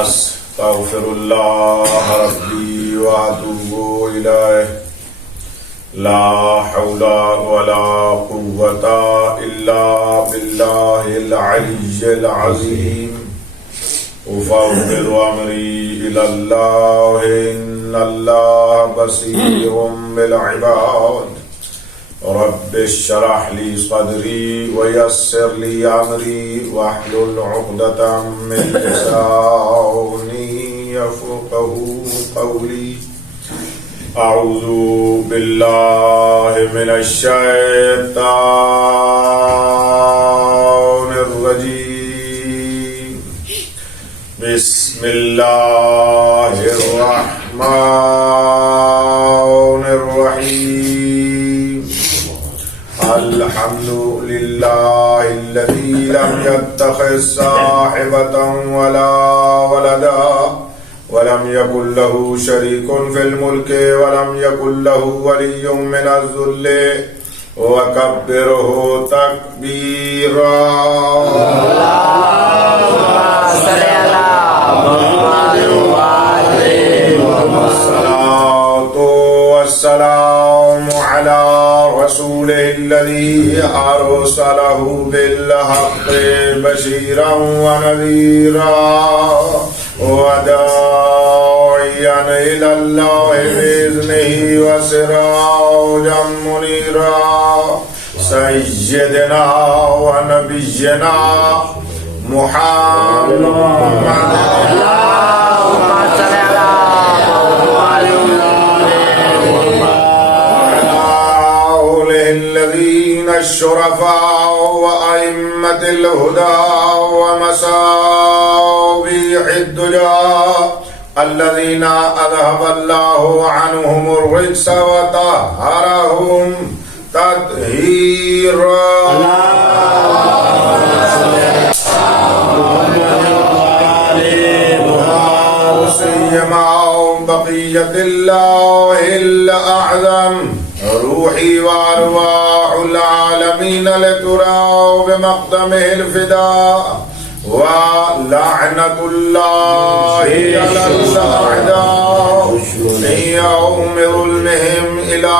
استغفر اللہ ربی واتوب الیہ لا حول ولا قوة الا باللہ العلی العظیم افوض امری الی اللہ ان اللہ بصیر بالعباد رب اشرح لي صدري ويسر لي امري واحلل عقدة من لساني يفقهوا قولي اعوذ بالله من الشيطان الرجيم بسم الله الرحمن الرحيم الحمد لله الذي لم يتخذ صاحبة ولا ولدا ولم يكن له شريك في الملك ولم يكن له ولي من الذل وكبره تكبيرا اللهم صل على محمد وعلى محمد الصلاة والسلام على رسوله الذي أرسله بالحق بشيرا ونذيرا وداعيا إلى الله بإذنه وسراجا منيرا سيدنا ونبينا محمد اللهم صل على الذين الشرفاء وأئمة الهدى ومصابيح الدجى الذين أذهب الله عنهم الرجس وطهرهم تطهيرا سيما بقية الله الأعظم روحي وأرواح العالمين لترى بمقدمه الفداء ولعنة الله على الأعداء من يوم ظلمهم إلى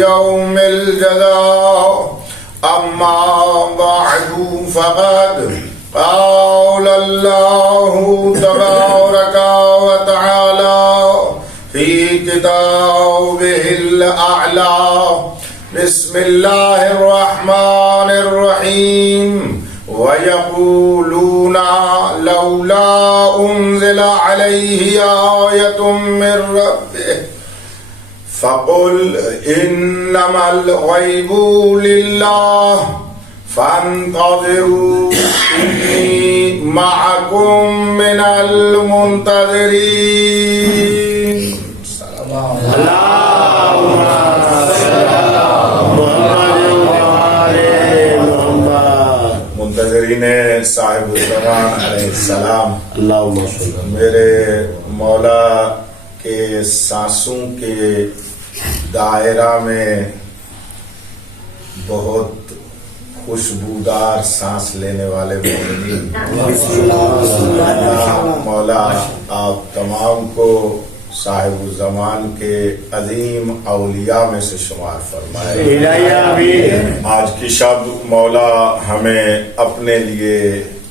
يوم الجزاء أما بعد فقد قال الله تبارك وتعالى في كتابه الأعلى بسم الله الرحمن الرحيم ويقولون لولا أنزل عليه آية من ربه فقل إنما الغيب لله فانتظروا إني معكم من المنتظرين اللهم صل على محمد منتظرین صاحب الزمان علیہ السلام اللہم صل میرے مولا کے سانسوں کے دائرہ میں بہت خوشبودار سانس لینے والے مومنین مولا آپ تمام کو صاحب الزمان کے عظیم اولیاء میں سے شمار فرمائے آج کی شب مولا ہمیں اپنے لیے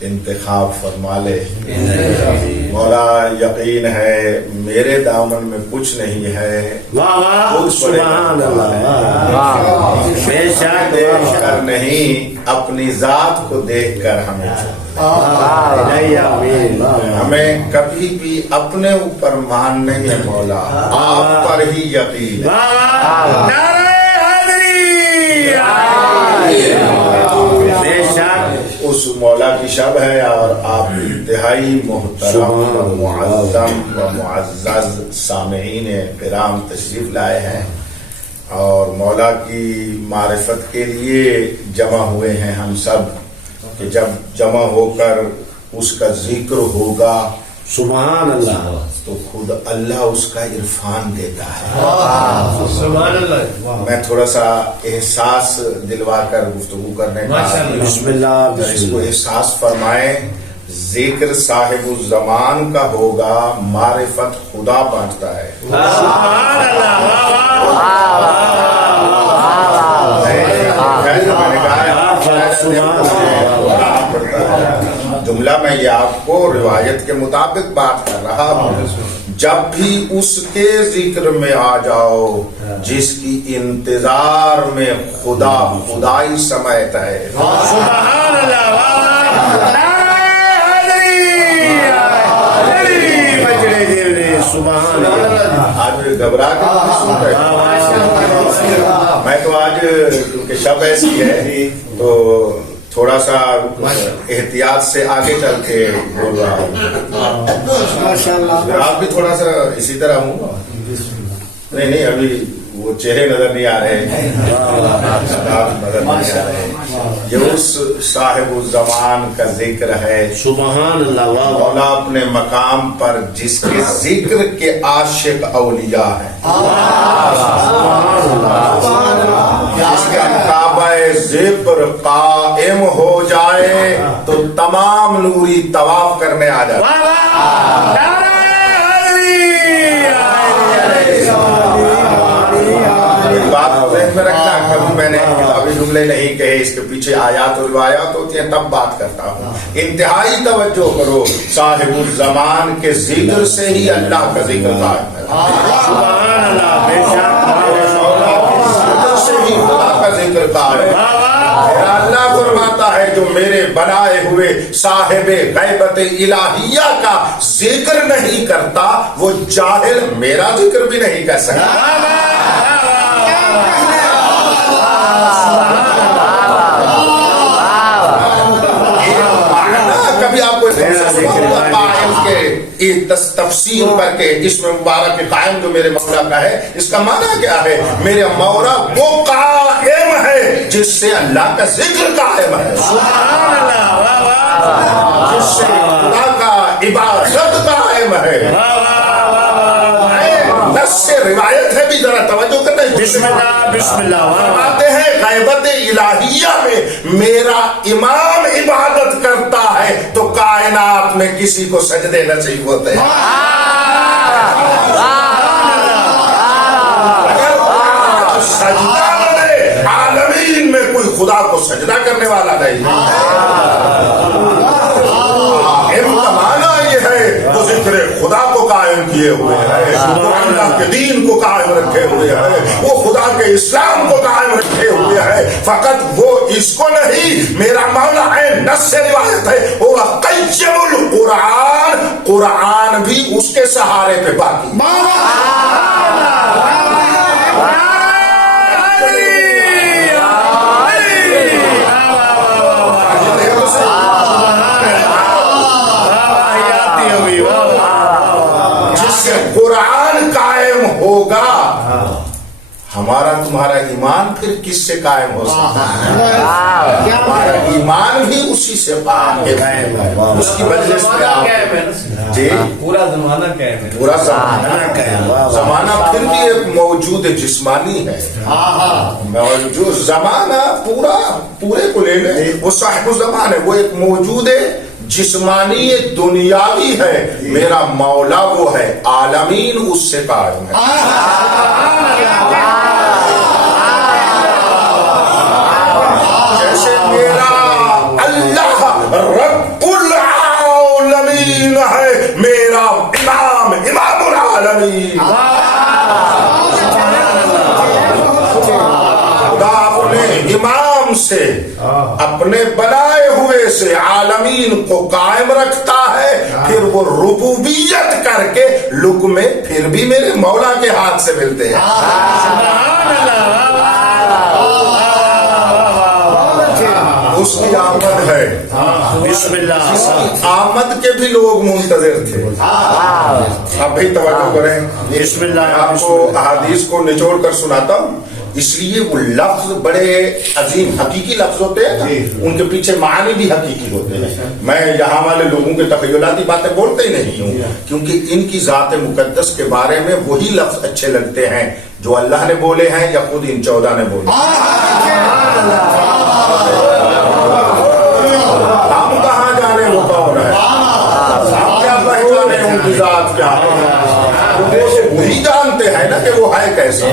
انتخاب فرما لے مولا یقین ہے میرے دامن میں کچھ نہیں ہے سبحان اللہ دیکھ کر نہیں اپنی ذات کو دیکھ کر ہمیں ہمیں کبھی بھی اپنے اوپر مان نہیں ہے مولا آپ پر ہی یقین اس مولا کی شب ہے اور آپ انتہائی محترم معظم و معزز سامعین کرام تشریف لائے ہیں اور مولا کی معرفت کے لیے جمع ہوئے ہیں ہم سب کہ جب جمع ہو کر اس کا ذکر ہوگا سبحان اللہ تو خود اللہ اس کا عرفان دیتا ہے سبحان اللہ میں تھوڑا سا احساس دلوا کر گفتگو کرنے کا بسم اللہ اس کو احساس فرمائیں ذکر صاحب الزمان کا ہوگا، معرفت خدا بانٹتا ہے۔ سبحان اللہ، جملہ میں یہ آپ کو روایت کے مطابق بات کر رہا ہوں۔ جب بھی اس کے ذکر میں آ جاؤ جس کی انتظار میں خدا خدائی سمیت ہے۔ سبحان اللہ، سبحان اللہ۔ آج گھبرا کے سن رہے ہیں۔ میں تو آج کیونکہ شب ایسی ہے تو تھوڑا سا احتیاط سے آگے چل کے بول رہا ہوں۔ آپ بھی تھوڑا سا اسی طرح ہوں۔ نہیں ابھی وہ چہرے نظر نہیں آ رہے، نظر نہیں آ رہے۔ یہ اس صاحب الزمان کا ذکر ہے۔ سبحان اللہ، مولا اپنے مقام پر جس کے ذکر کے عاشق اولیاء ہیں، جس کا کعبہ ذکر قائم ہو جائے تو تمام نوری طواف کرنے آ جائے۔ بات ذہن میں رکھنا، کبھی میں نے کتابی جملے نہیں کہے، اس کے پیچھے آیات و روایات ہوتی ہیں تب بات کرتا ہوں۔ انتہائی توجہ کرو، صاحب الزمان کے ذکر سے ہی اللہ کا ذکر قائم ہے۔ سبحان اللہ، بے شک ذکر سے ہی خدا کا ذکر قائم ہے۔ میرا اللہ فرماتا ہے جو میرے بنائے ہوئے صاحب غیبت الہیہ کا ذکر نہیں کرتا وہ جاہل میرا ذکر بھی نہیں کر سکتا۔ کبھی آپ کو تفسیر کر کے اس میں مبارک قائم جو میرے مولا کا ہے، اس کا معنی کیا ہے؟ میرے مولا وہ قائم ہے جس سے اللہ کا ذکر قائم ہے، جس سے خدا کا عبادت قائم ہے۔ نص سے روایت ہے بھی، ذرا توجہ کرنا۔ بسم اللہ، بسم اللہ۔ فرماتے ہیں غیبت الہیہ میں میرا امام عبادت کرتا ہے تو کائنات میں کسی کو سجدے نصیب ہوتے ہیں۔ اگر سجدہ کرے عالمین میں کوئی خدا کو سجدہ کرنے والا نہیں۔ وہ ذکر خدا کو قائم کیے ہوئے ہے، وہ اللہ کے دین کو قائم رکھے ہوئے ہے، وہ خدا کے اسلام کو قائم رکھے ہوئے ہے۔ فقط وہ اس کو نہیں، میرا مولا ہے، نص سے روایت ہے، وہ قیم القرآن، قرآن بھی اس کے سہارے پہ باقی۔ قرآن قائم ہوگا ہمارا تمہارا ایمان پھر کس سے قائم ہو سکتا ہے؟ ہمارا ایمان بھی اسی سے قائم ہے۔ اس کی وجہ سے جی پورا زمانہ قائم ہے، پورا زمانہ پھر بھی ایک موجود جسمانی ہے۔ موجود زمانہ پورے کو لے لیں، وہ صاحب الزمان ہے، وہ ایک موجود جسمانی دنیاوی ہے۔ میرا مولا وہ ہے، عالمین اس سے قائم ہے۔ جیسے میرا اللہ رب العالمین ہے، میرا امام العالمین۔ خدا اپنے امام سے، اپنے بنائے ہوئے سے عالمین کو قائم رکھتا ہے، پھر وہ ربوبیت کر کے لقمے پھر بھی میرے مولا کے ہاتھ سے ملتے ہیں۔ اس کی آمد ہے، بسم اللہ۔ آمد کے بھی لوگ منتظر تھے۔ اب بھی توجہ کریں، بسم اللہ۔ میں آپ کو احادیث کو نچوڑ کر سناتا ہوں، اس لیے وہ لفظ بڑے عظیم حقیقی لفظ ہوتے ہیں، ان کے پیچھے معنی بھی حقیقی ہوتے ہیں۔ میں یہاں والے لوگوں کے تخیلاتی باتیں بولتے ہی نہیں ہوں، کیونکہ ان کی ذات مقدس کے بارے میں وہی لفظ اچھے لگتے ہیں جو اللہ نے بولے ہیں یا خود ان 14 نے بولے۔ ہم کہاں جانے وہ کون ہے؟ की जात क्या है, वो वही जानते हैं ना कि वो है कैसा,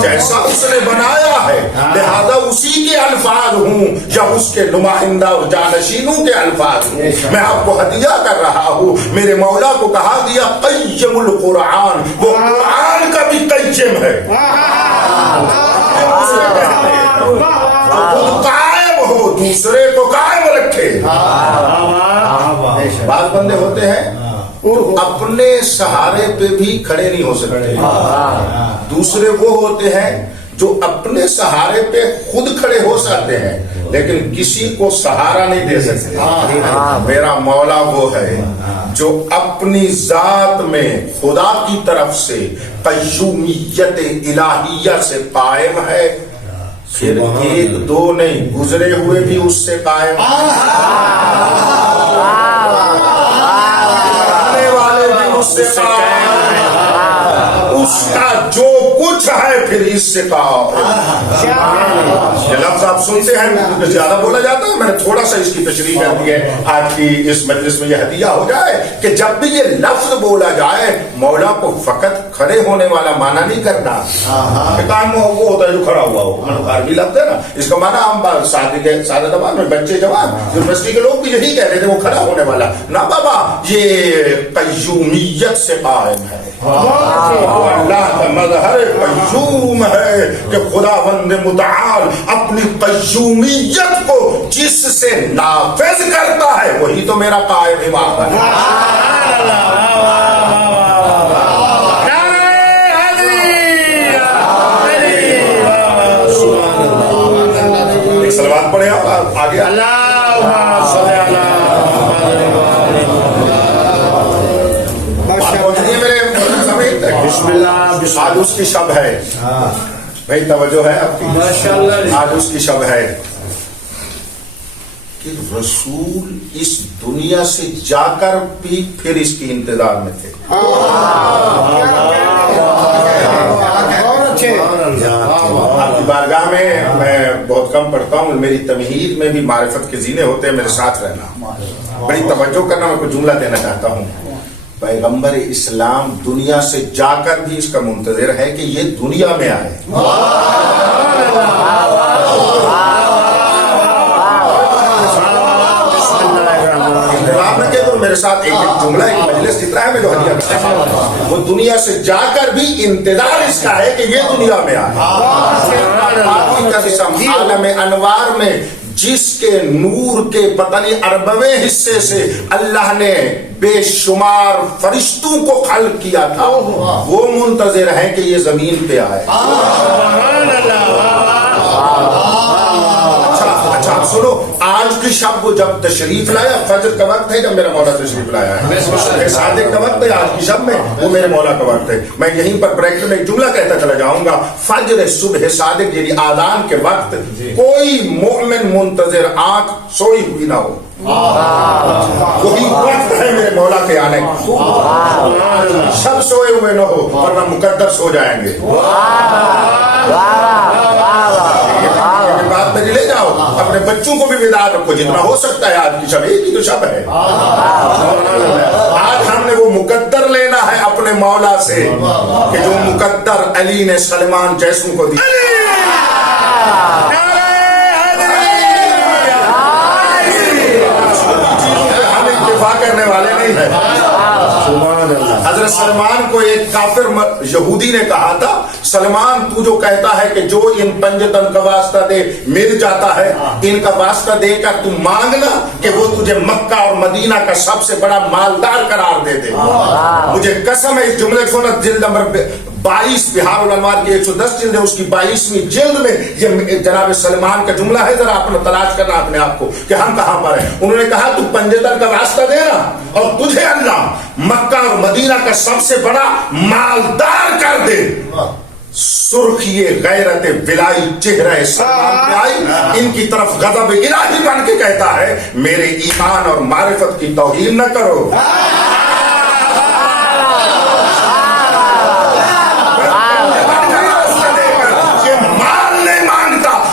जैसा उसने बनाया है लिहाजा उसी के अल्फाज हूँ या उसके नुमाइंदा और जानशीनों के अल्फाज हूँ। मैं आपको हदिया कर रहा हूँ। मेरे मौला को कहा दिया क़य्यमुल कुरान, वो कुरान का भी क़य्यम है। खुद कायम हो, दूसरे को कायम रखे। बात बंदे होते हैं तो अपने सहारे पे भी खड़े नहीं हो सकते, दूसरे वो होते हैं जो अपने सहारे पे खुद खड़े हो सकते हैं लेकिन किसी को सहारा नहीं दे सकते। मेरा मौला वो है जो अपनी जात में खुदा की तरफ से क़य्यूमियत इलाहिया से कायम है, फिर एक दो नहीं गुजरे हुए भी उससे कायम आने वाले भी उससे कायम, उसका जो कुछ है फिर इससे कहा। ये लफ्ज आप सुनते हैं ज्यादा बोला जाता है, मैंने थोड़ा सा इसकी तशरीह कर दी है आज की इस मजलिस में यह हदिया हो जाए कि जब भी ये लफ्ज बोला जाए मौला को फकत खड़े होने वाला माना नहीं करना। काम वो होता है जो खड़ा हुआ हो, अरबी लफ्ज है ना, इसका माना हम सादे जवान में बच्चे जवान यूनिवर्सिटी के लोग भी यही कह रहे थे वो खड़ा होने वाला ना बाबा, ये क़य्यूमियत से कायम है। अल्लाह का मज़हर क़य्यूम है कि खुदावंद मुतआल अपनी क़य्यूमियत को जिससे नाफिज करता है वही तो मेरा कायम इमाम है। एक सलवात पढ़े आप आगे। आज उसकी शब है भाई, तवज्जो है आपकी, आज उसकी शब है कि रसूल इस दुनिया से जाकर भी फिर इसकी इंतजार में थे। आपकी बारगाह में मैं बहुत कम पढ़ता हूँ, मेरी तमहीद में भी मारिफत के जीने होते हैं, मेरे साथ रहना, बड़ी तवज्जो करना। मैं कुछ जुमला देना चाहता हूँ। पैगंबर इस्लाम दुनिया से जाकर भी इसका मुंतज़िर है कि ये दुनिया में आए। इंतज़ार न किया तो मेरे साथ एक एक जुमला, एक मजलिस जितना है मैं जो हदिया करता हूं, वो दुनिया से जाकर भी इंतजार इसका है कि ये दुनिया में आए। आलम अनवार में जिसके नूर के पता नहीं अरबवें हिस्से से अल्लाह ने बेशुमार फरिश्तों को खल्क किया था, वो मुंतज़िर है कि ये जमीन पे आए। अच्छा आप सुनो, आज की शब वो जब तशरीफ लाया, फजर का वक्त है जब मेरा मौला तशरीफ लाया है, सादिक का वक्त है आज की शब में, वो मेरे मौला का वक्त है। मैं यहीं पर ब्रैकेट में एक जुमला कहता चला जाऊंगा, फजर सुबह सादिक यानी आदान के वक्त कोई मोमिन मुंतज़िर आंख सोई हुई ना हो, वही वक्त है मेरे मौला के आने का। सब सोए हुए न हो वरना मुकद्दर सो जाएंगे। बात मेरी ले जाओ, अपने बच्चों को भी बेदार रखो जितना हो सकता है। आज की शब एक ही तो शब है, आज हमने वो मुकद्दर लेना है अपने मौला से कि जो मुकद्दर अली ने सलमान जैसों को दिया। हम इत्तेफाक करने वाले नहीं है। हजरत सलमान को एक काफिर यहूदी ने कहा था, सलमान तू जो कहता है कि जो इन पंजतन का वास्ता दे मिल जाता है, इनका वास्ता देकर तू मांगना कि वो तुझे मक्का और मदीना का सबसे बड़ा मालदार करार दे दे। मुझे कसम है, इस जुमले को ना जिल्द नंबर 22 बिहार उल अनवार की 110 जिल्द है, उसकी 22वीं जिल्द में ये जनाब सलमान का जुमला है। जरा अपना तलाश करना अपने आप को कि हम कहां पर हैं। उन्होंने कहा तू पंजतन का वास्ता देना और तुझे अल्लाह मक्का और मदीना का सबसे बड़ा मालदार कर दे। सुर्खिए गैरत विलाई चेहरा सलमान पे आई, इनकी तरफ गज़ब इलाही बन के कहता है मेरे ईमान और मारिफत की तौहीन न करो।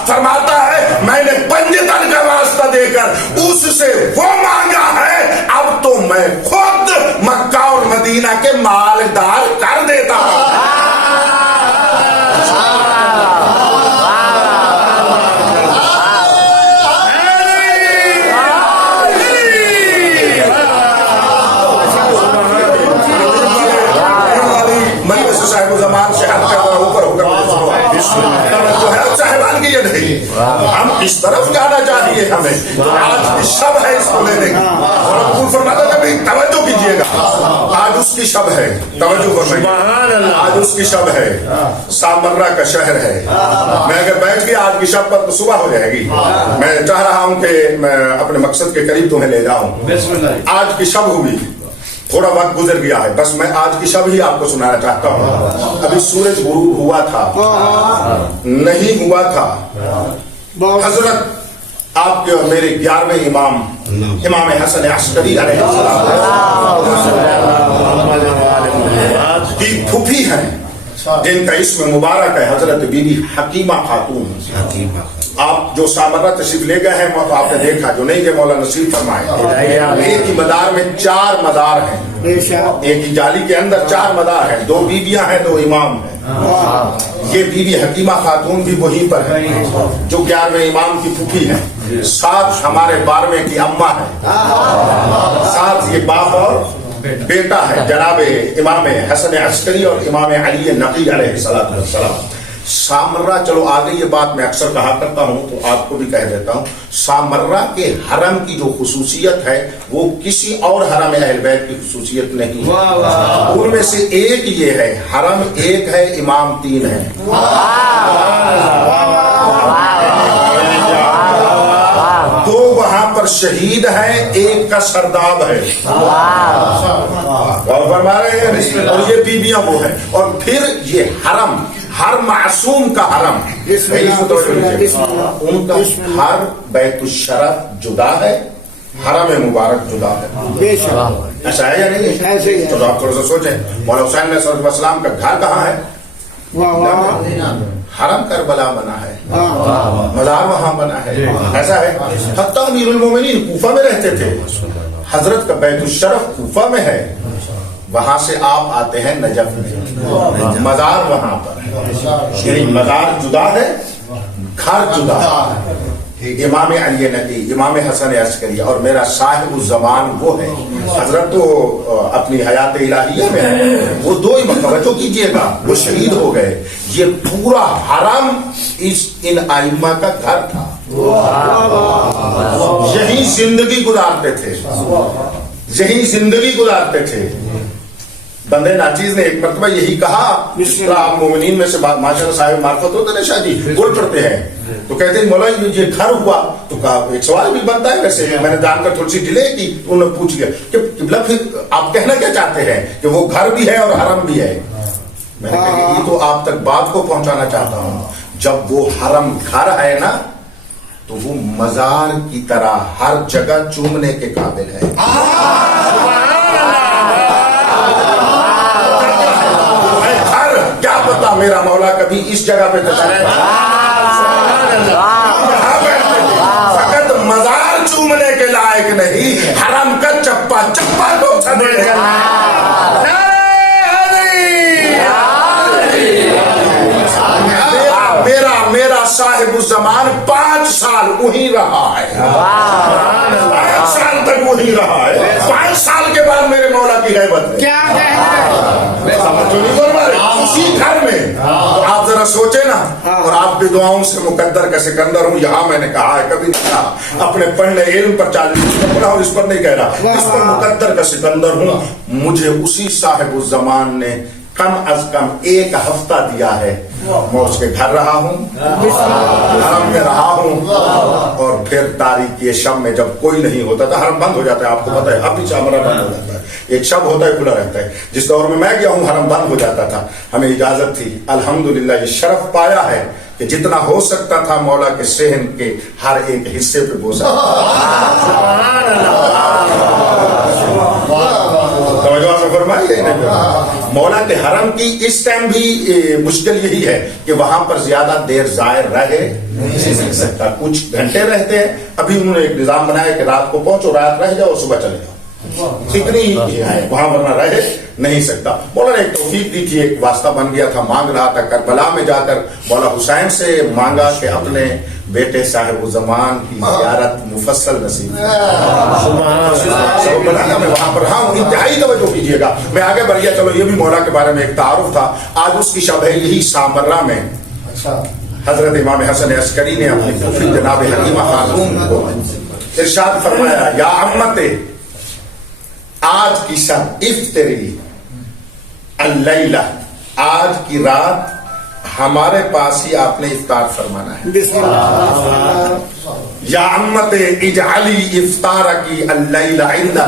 फरमाता है मैंने पंजतन का वास्ता देकर उससे वो मांगा है, अब तो मैं खुद मक्का और मदीना के मालदार कर देता हूँ। साहिबान की ये नहीं, हम इस तरफ जाना चाहिए हमें, तो आज की शब है इसको लेने की। और रसूल फरमाता था भाई तवज्जो कीजिएगा, आज उसकी शब है, तवज्जो फरमाइए, आज उसकी शब है, सामर्रा का शहर है। मैं अगर बैठ गया आज की शब पर तो सुबह हो जाएगी। मैं चाह रहा हूँ कि मैं अपने मकसद के करीब तुम्हें ले जाऊँ। आज की शब हुई, थोड़ा वक्त गुजर गया है, बस मैं आज की शब ही आपको सुनाना चाहता हूँ। अभी सूरज गुरूब हुआ था, नहीं हुआ था, हजरत आपके और मेरे 11वें इमाम हसन अस्करी अलैहिस्सलाम की फूफी हैं, जिनका इसमें मुबारक है हजरत बीबी हकीमा खातून। आप जो सामर्रा तशरीफ ले गए हैं तो आपने देखा, जो नहीं गए मौला नसीब फरमाए। एक ही मदार में 4 मदार हैं, एक ही जाली के अंदर 4 मदार हैं, 2 बीबियां हैं, 2 इमाम हैं। ये बीबी हकीमा खातून भी वहीं पर है जो 11वें इमाम की फूफी है, साथ हमारे 12वें की अम्मा है, साथ ये बाप और बेटा है जनाब इमाम हसन अस्करी और इमाम अली नकी अलैहिस्सलाम। सामर्रा, चलो आगे ये बात मैं अक्सर कहा करता हूँ तो आपको भी कह देता हूँ, सामर्रा के हरम की जो खुसूसियत है वो किसी और हरम अहल बैत की खुसूसियत नहीं है। उनमें से एक ये है, हरम एक है, इमाम 3 है। दो वहां पर शहीद है, एक का सरदाब है, और फरमा रहे हैं, और ये बीबियां वो है। और फिर ये हरम, हर मासूम का हरम, उनका हर बैतुल शरफ जुदा है, हरम मुबारक जुदा है। ऐसा है या नहीं है? तो आप थोड़ा सा सोचें, मौला हुसैन अलैहिस्सलाम का घर कहाँ है? हरम करबला बना है, मज़ार वहां बना है, ऐसा है। हत्ता अमीरुल मोमिनीन कूफा में रहते थे, हजरत का बैतुल शरफ कूफा में है, वहां से आप आते हैं नजफ में, मज़ार वहां पर है, मज़ार जुदा है, घर जुदा है। इमाम अली नकी, इमाम हसन अस्करी और मेरा साहिब ज़मान वो है। हजरत तो अपनी हयात इलाहिया में है, वो 2 ही तवज्जो कीजिएगा, वो शहीद हो गए। ये पूरा हरम इन आइम्मा का घर था, यही जिंदगी गुजारते थे, यही जिंदगी गुजारते थे। बंदे नाचीज ने एक मरतबा यही कहा, आप मोमिनीन में से माशाअल्लाह साहिब मार्फत होते ना शादी बोल पड़ते हैं, तो कहते हैं मौला ये घर हुआ, तो कहा एक सवाल भी बनता है वैसे, मैंने जानकर थोड़ी सी डिले की, उन्होंने पूछ लिया कि किबला फिर आप कहना क्या चाहते हैं कि वो घर भी है और हरम भी है? मैंने कहा ये तो आप तक बात को पहुंचाना चाहता हूँ, जब वो हरम घर है ना तो वो मजार की तरह हर जगह चूमने के काबिल है। क्या पता मेरा मौला कभी इस जगह पे फकत मजार चूमने के लायक नहीं, हरम का चप्पा चप्पा को मेरा साहिब ज़मान 5 साल वहीं रहा है, 5 साल तक वहीं रहा है। 5 साल के बाद मेरे मौला की गैबत है, क्या उसी घर में। तो आप जरा सोचे ना, और आपकी दुआओं से मुकद्दर का सिकंदर हूँ। यहाँ मैंने कहा है, कभी नहीं कहा, अपने पढ़ने इल्म पर 40 पढ़ा और इस पर नहीं कह रहा, इस पर मुकद्दर का सिकंदर हूँ। मुझे उसी साहिब ज़मान ने कम अज कम 1 हफ्ता दिया है, मैं उसके घर रहा हूँ, हरम में रहा हूँ, और फिर तारीकी शब में जब कोई नहीं होता था, हरम बंद हो जाता है, आपको पता है, अब भी चामरा बंद हो जाता है, एक शब होता है खुला रहता है। जिस दौर में मैं गया हूँ हरम बंद हो जाता था, हमें इजाजत थी। अल्हम्दुलिल्लाह ये शरफ पाया है कि जितना हो सकता था मौला के सेहन के हर एक हिस्से पे बोसा। मौला के हरम की इस टाइम भी मुश्किल यही है कि वहां पर ज्यादा देर जाहिर रहे नहीं सकता, कुछ घंटे रहते हैं। अभी उन्होंने एक निजाम बनाया कि रात को पहुंचो, रात रह जाओ, सुबह चले जाओ। इतनी ही है वहां, वरना रह नहीं सकता। मौला ने एक तौफीक दी थी, एक वास्ता बन गया था, मांग रहा था करबला में जाकर मौला हुसैन से मांगा कि अपने बेटे साहिब ज़मान की ज़ियारत मुफस्सल नसीब बनाना। मैं वहां पर रहा हूँ, इंतहाई तवज्जो कीजिएगा। मैं आगे बढ़ गया, चलो ये भी मौला के बारे में एक तारुफ था। आज उसकी शब है यही सामर्रा में हजरत इमाम हसन अस्करी ने अपनी फूफी जनाब हकीमा खातून को इरशाद फरमाया, या अम्मते आज की शब इफ्तरी अल्लैला, आज की रात हमारे पास ही आपने इफ्तार फरमाना है। या अम्मते इजअली इफ्तार की अल्लैला इंदना,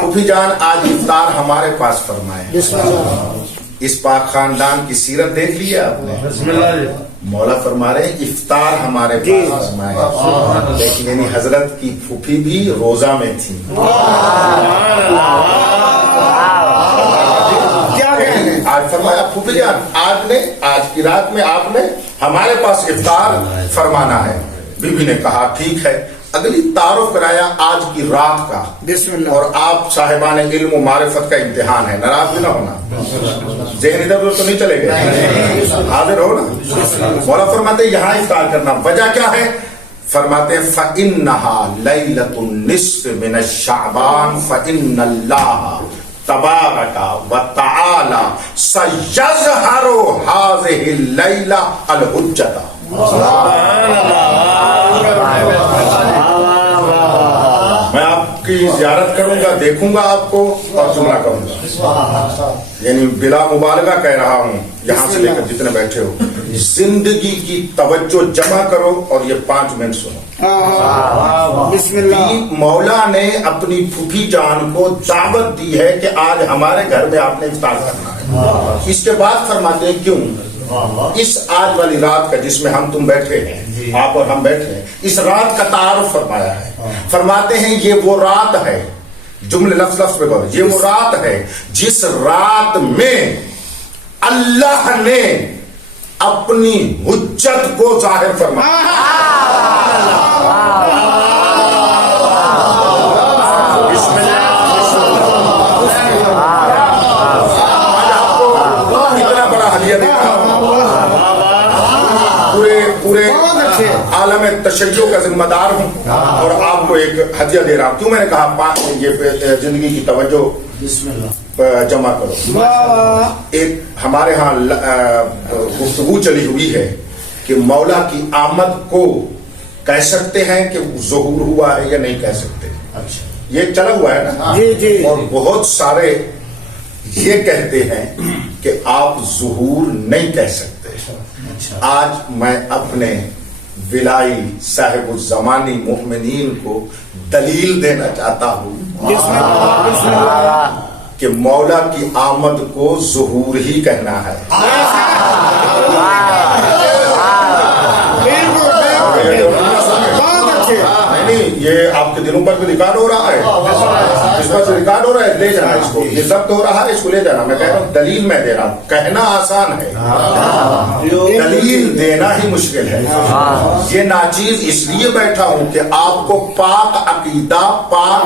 फूफी जान आज इफ्तार हमारे पास फरमाए। इस पाक खानदान की सीरत देख लिया आपने। मौला फरमा रहे इफ्तार हमारे पास फरमाए, लेकिन यानी हजरत की फूफी भी रोजा में थी। आज फरमाया फूफी जान आज की रात में आपने हमारे पास इफ्तार फरमाना है। बीबी ने कहा ठीक है। अगली तारुफ कराया आज की रात का, और आप साहिबान इल्म मारिफत का इम्तिहान है, नाराज भी ना होना, ज़हन इधर उधर तो नहीं चले गए, हाजिर हो ना। मौला फरमाते यहाँ इफ्तार करना, वजह क्या है? फरमाते फ़इन्नहा लैलतुन निस्फ़ मिन शाबान फ़इन्नल्लाह तबारका व तआला सयज़हरु हाज़िहि लैला अल हुज्जता। मैं आपकी ज़ियारत करूंगा, देखूंगा आपको और जुमला करूंगा। यानी बिला मुबालगा कह रहा हूं, यहां से लेकर जितने बैठे हो, जिंदगी की तवज्जो जमा करो और ये 5 मिनट सुनो। बिस्मिल्लाह। मौला ने अपनी फूफी जान को दावत दी है कि आज हमारे घर में आपने इफ्तार करना है। इसके बाद फरमाते हैं क्यों? इस आज वाली रात का जिसमें हम तुम बैठे हैं, आप और हम बैठे हैं, इस रात का तारुफ फरमाया है। फरमाते हैं ये वो रात है, जुमले लफ्ज लफ्ज पे गौर, ये वो रात है जिस रात में अल्लाह ने अपनी हुज्जत को जाहिर फरमाया। इतना बड़ा हदिया दे रहा हूं, पूरे आलम तशय्यो का जिम्मेदार हूं और आपको एक हदिया दे रहा हूं। क्यों मैंने कहा 5 ये जिंदगी की तवज्जो जमा करो। एक हमारे यहाँ गुफ्तगू चली हुई है कि मौला की आमद को कह सकते हैं कि ज़ुहूर हुआ है या नहीं कह सकते। अच्छा, ये चला हुआ है ना। जी जी। और बहुत सारे ये कहते हैं कि आप ज़ुहूर नहीं कह सकते। आज मैं अपने विलाई साहिब ज़मानी मुमिनीन को दलील देना चाहता हूँ कि मौला की आमद को ज़ुहूर ही कहना है। नहीं, ये आपके दिलों पर भी रिकॉर्ड हो रहा है, इस पर से रिकॉर्ड हो रहा है, ले जाना इसको, ये जब्त हो रहा है, इसको ले जाना। मैं कह रहा हूँ दलील मैं दे रहा हूँ, कहना आसान है, दलील देना ही मुश्किल है। ये नाचीज इसलिए बैठा हूँ कि आपको पाक अकीदा पाक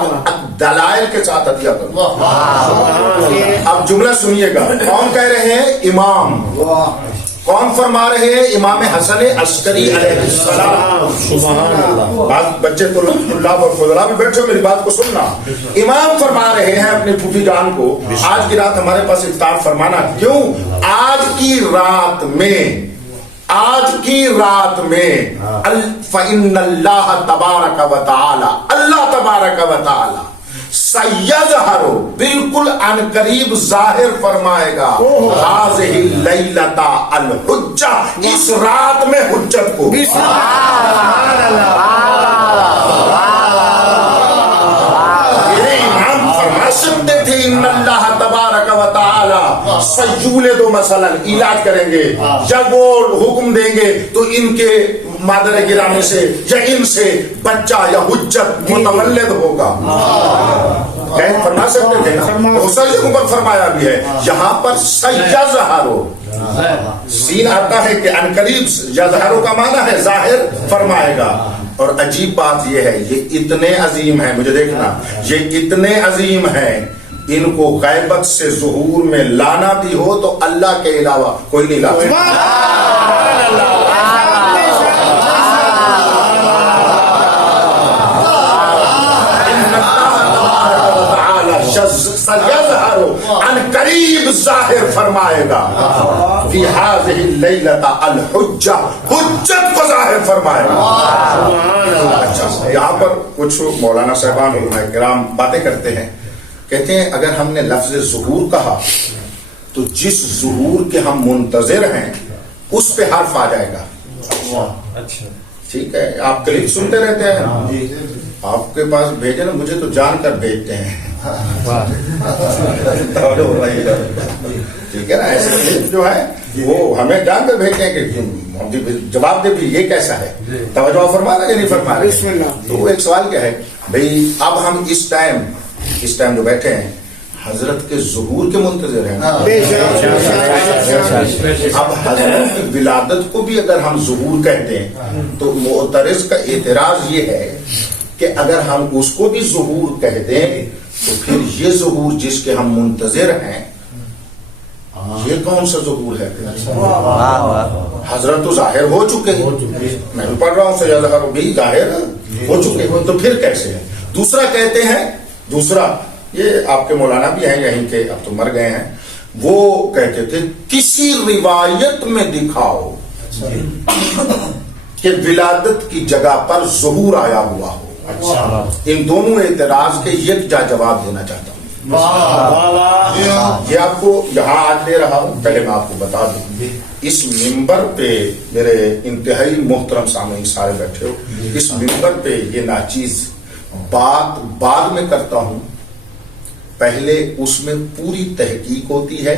दलाइल के साथ हदिया करूँ। अब जुमला सुनिएगा, कौन कह रहे हैं? इमाम। कौन फरमा रहे हैं? इमाम हसन अस्करी अलैहिस्सलाम। बात बच्चे तो तुल्लाब और फुज़ला भी बैठे हो, मेरी बात को सुनना। इमाम फरमा रहे हैं अपनी फूफी जान को आज की रात हमारे पास इफ्तार फरमाना। क्यों? आज की रात में फ़इन्नल्लाह तबारक व तआला, अल्लाह तबारक व तआला सयज़हरो, बिल्कुल अनकरीब जाहिर फरमाएगा, हाज़िहि लैलता अल हुज्जा, इस रात में हुज्जत को। इमाम फरमा सकते थे इन्नल्लाह तबारक व तआला सयूले दो मसलन इलाज करेंगे, जब वो हुक्म देंगे तो इनके मादर गिरामी से या इनसे बच्चा या हुज्जत मुतवल्लिद होगा। فرما سکتے تھے نا، دوسری جگہوں پر فرمایا بھی ہے، یہاں پر سیظہرو سین آتا ہے کہ انقریب، یظہرو کا معنی ہے ظاہر فرمائے گا. اور عجیب بات یہ ہے، یہ اتنے عظیم ہیں، مجھے دیکھنا، یہ اتنے عظیم ہیں، ان کو غیبت سے ظہور میں لانا بھی ہو تو اللہ کے علاوہ کوئی نہیں لا سکتا. ان قریب ظاہر فرمائے گا، فی ہذہ اللیلۃ الحجہ، حجت کو ظاہر فرمائے گا. اچھا، یہاں پر کچھ مولانا صاحبان علماء کرام باتیں کرتے ہیں، کہتے ہیں اگر ہم نے لفظ ظہور کہا تو جس ظہور کے ہم منتظر ہیں اس پہ حرف آ جائے گا. اچھا ٹھیک ہے، آپ کلپ سنتے رہتے ہیں، آپ کے پاس بھیجے نا، مجھے تو جان کر بھیجتے ہیں. ٹھیک ہے نا، ایسے کلپ جو ہے وہ ہمیں جان کر بھیجتے ہیں کہ جواب دے بھی یہ کیسا ہے، توجہ فرما رہا یا نہیں فرما رہا. تو ایک سوال کیا ہے بھئی، اب ہم اس ٹائم جو بیٹھے ہیں حضرت کے ظہور کے منتظر ہیں. اب حضرت کی ولادت کو بھی اگر ہم ظہور کہتے ہیں تو معترض کا اعتراض یہ ہے کہ اگر ہم اس کو بھی ظہور کہہ دیں تو پھر یہ ظہور جس کے ہم منتظر ہیں یہ کون سا ظہور ہے؟ حضرت تو ظاہر ہو چکے ہیں، میں بھی پڑھ رہا ہوں سیظہر بھی ظاہر ہو چکے ہیں، تو پھر کیسے ہے؟ دوسرا کہتے ہیں، دوسرا یہ آپ کے مولانا بھی ہیں یہیں کے، اب تو مر گئے ہیں، وہ کہتے تھے کسی روایت میں دکھاؤ کہ ولادت کی جگہ پر ظہور آیا ہوا ہو. ان دونوں اعتراض کے یکجا جواب دینا چاہتا ہوں. یہ آپ کو یہاں آج دے رہا ہوں، پہلے میں آپ کو بتا دوں، اس منبر پہ میرے انتہائی محترم سامعین سارے بیٹھے ہو، اس منبر پہ یہ ناچیز بات بعد میں کرتا ہوں، پہلے اس میں پوری تحقیق ہوتی ہے،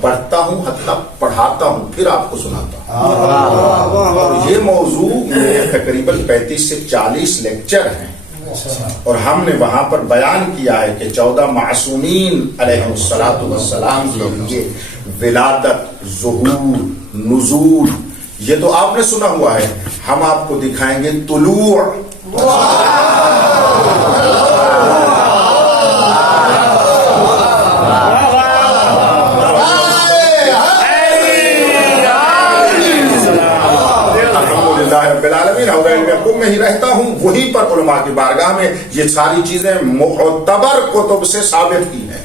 پڑھتا ہوں، حتیٰ پڑھاتا ہوں، پھر آپ کو سناتا ہوں. اور یہ موضوع میرے تقریباً 35 سے 40 لیکچر ہیں، اور ہم نے وہاں پر بیان کیا ہے کہ 14 معصومین علیہ السلام کے لیے ولادت، ظہور، نزول، یہ تو آپ نے سنا ہوا ہے. ہم آپ کو دکھائیں گے طلوع، میں ہی رہتا ہوں، وہیں پر علماء کی بارگاہ میں یہ ساری چیزیں معتبر کتب سے ثابت کی ہیں.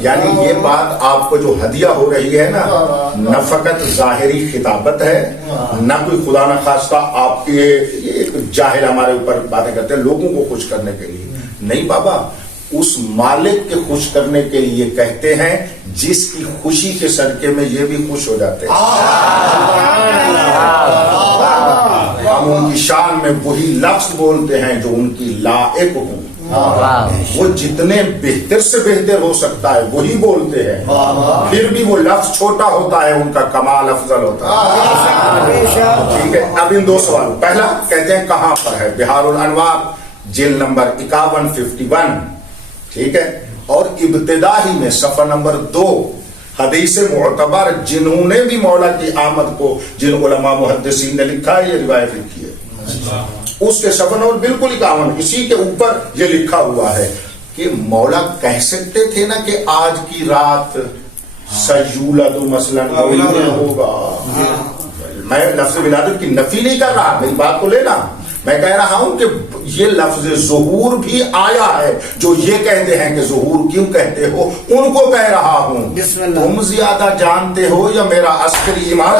یعنی یہ بات آپ کو جو ہدیہ ہو رہی ہے نا، نہ فقط ظاہری خطابت ہے، نہ کوئی خدا نہ خواستہ آپ کے یہ جاہل ہمارے اوپر باتیں کرتے ہیں لوگوں کو خوش کرنے کے لیے نہیں. بابا اس مالک کے خوش کرنے کے لیے کہتے ہیں جس کی خوشی کے صدقے میں یہ بھی خوش ہو جاتے ہیں. ہم ان کی شان میں وہی لفظ بولتے ہیں جو ان کی لائق ہوں. وہ جتنے بہتر سے بہتر ہو سکتا ہے وہی بولتے ہیں، پھر بھی وہ لفظ چھوٹا ہوتا ہے، ان کا کمال افضل ہوتا ہے. ٹھیک ہے، اب ان دو سوال، پہلا کہتے ہیں کہاں پر ہے؟ بہار الانوار جلد نمبر 51 ٹھیک ہے، اور ابتدا ہی میں صفحہ نمبر 2 حدیث معتبر جنہوں نے بھی مولا کی آمد کو، جن علماء محدثین نے لکھا ہے، یہ روایت لکھی ہے، اس کے صفحہ نمبر بالکل 51 اسی کے اوپر یہ لکھا ہوا ہے کہ مولا کہہ سکتے تھے نا کہ آج کی رات سیولد مثلاً ہوگا. میں لفظ ولادت کی نفی نہیں کر رہا، میری بات کو لینا، میں کہہ رہا ہوں کہ یہ لفظ ظہور بھی آیا ہے. جو یہ کہتے ہیں کہ ظہور کیوں کہتے ہو، ان کو کہہ رہا ہوں تم زیادہ جانتے ہو یا میرا عسکری ایمان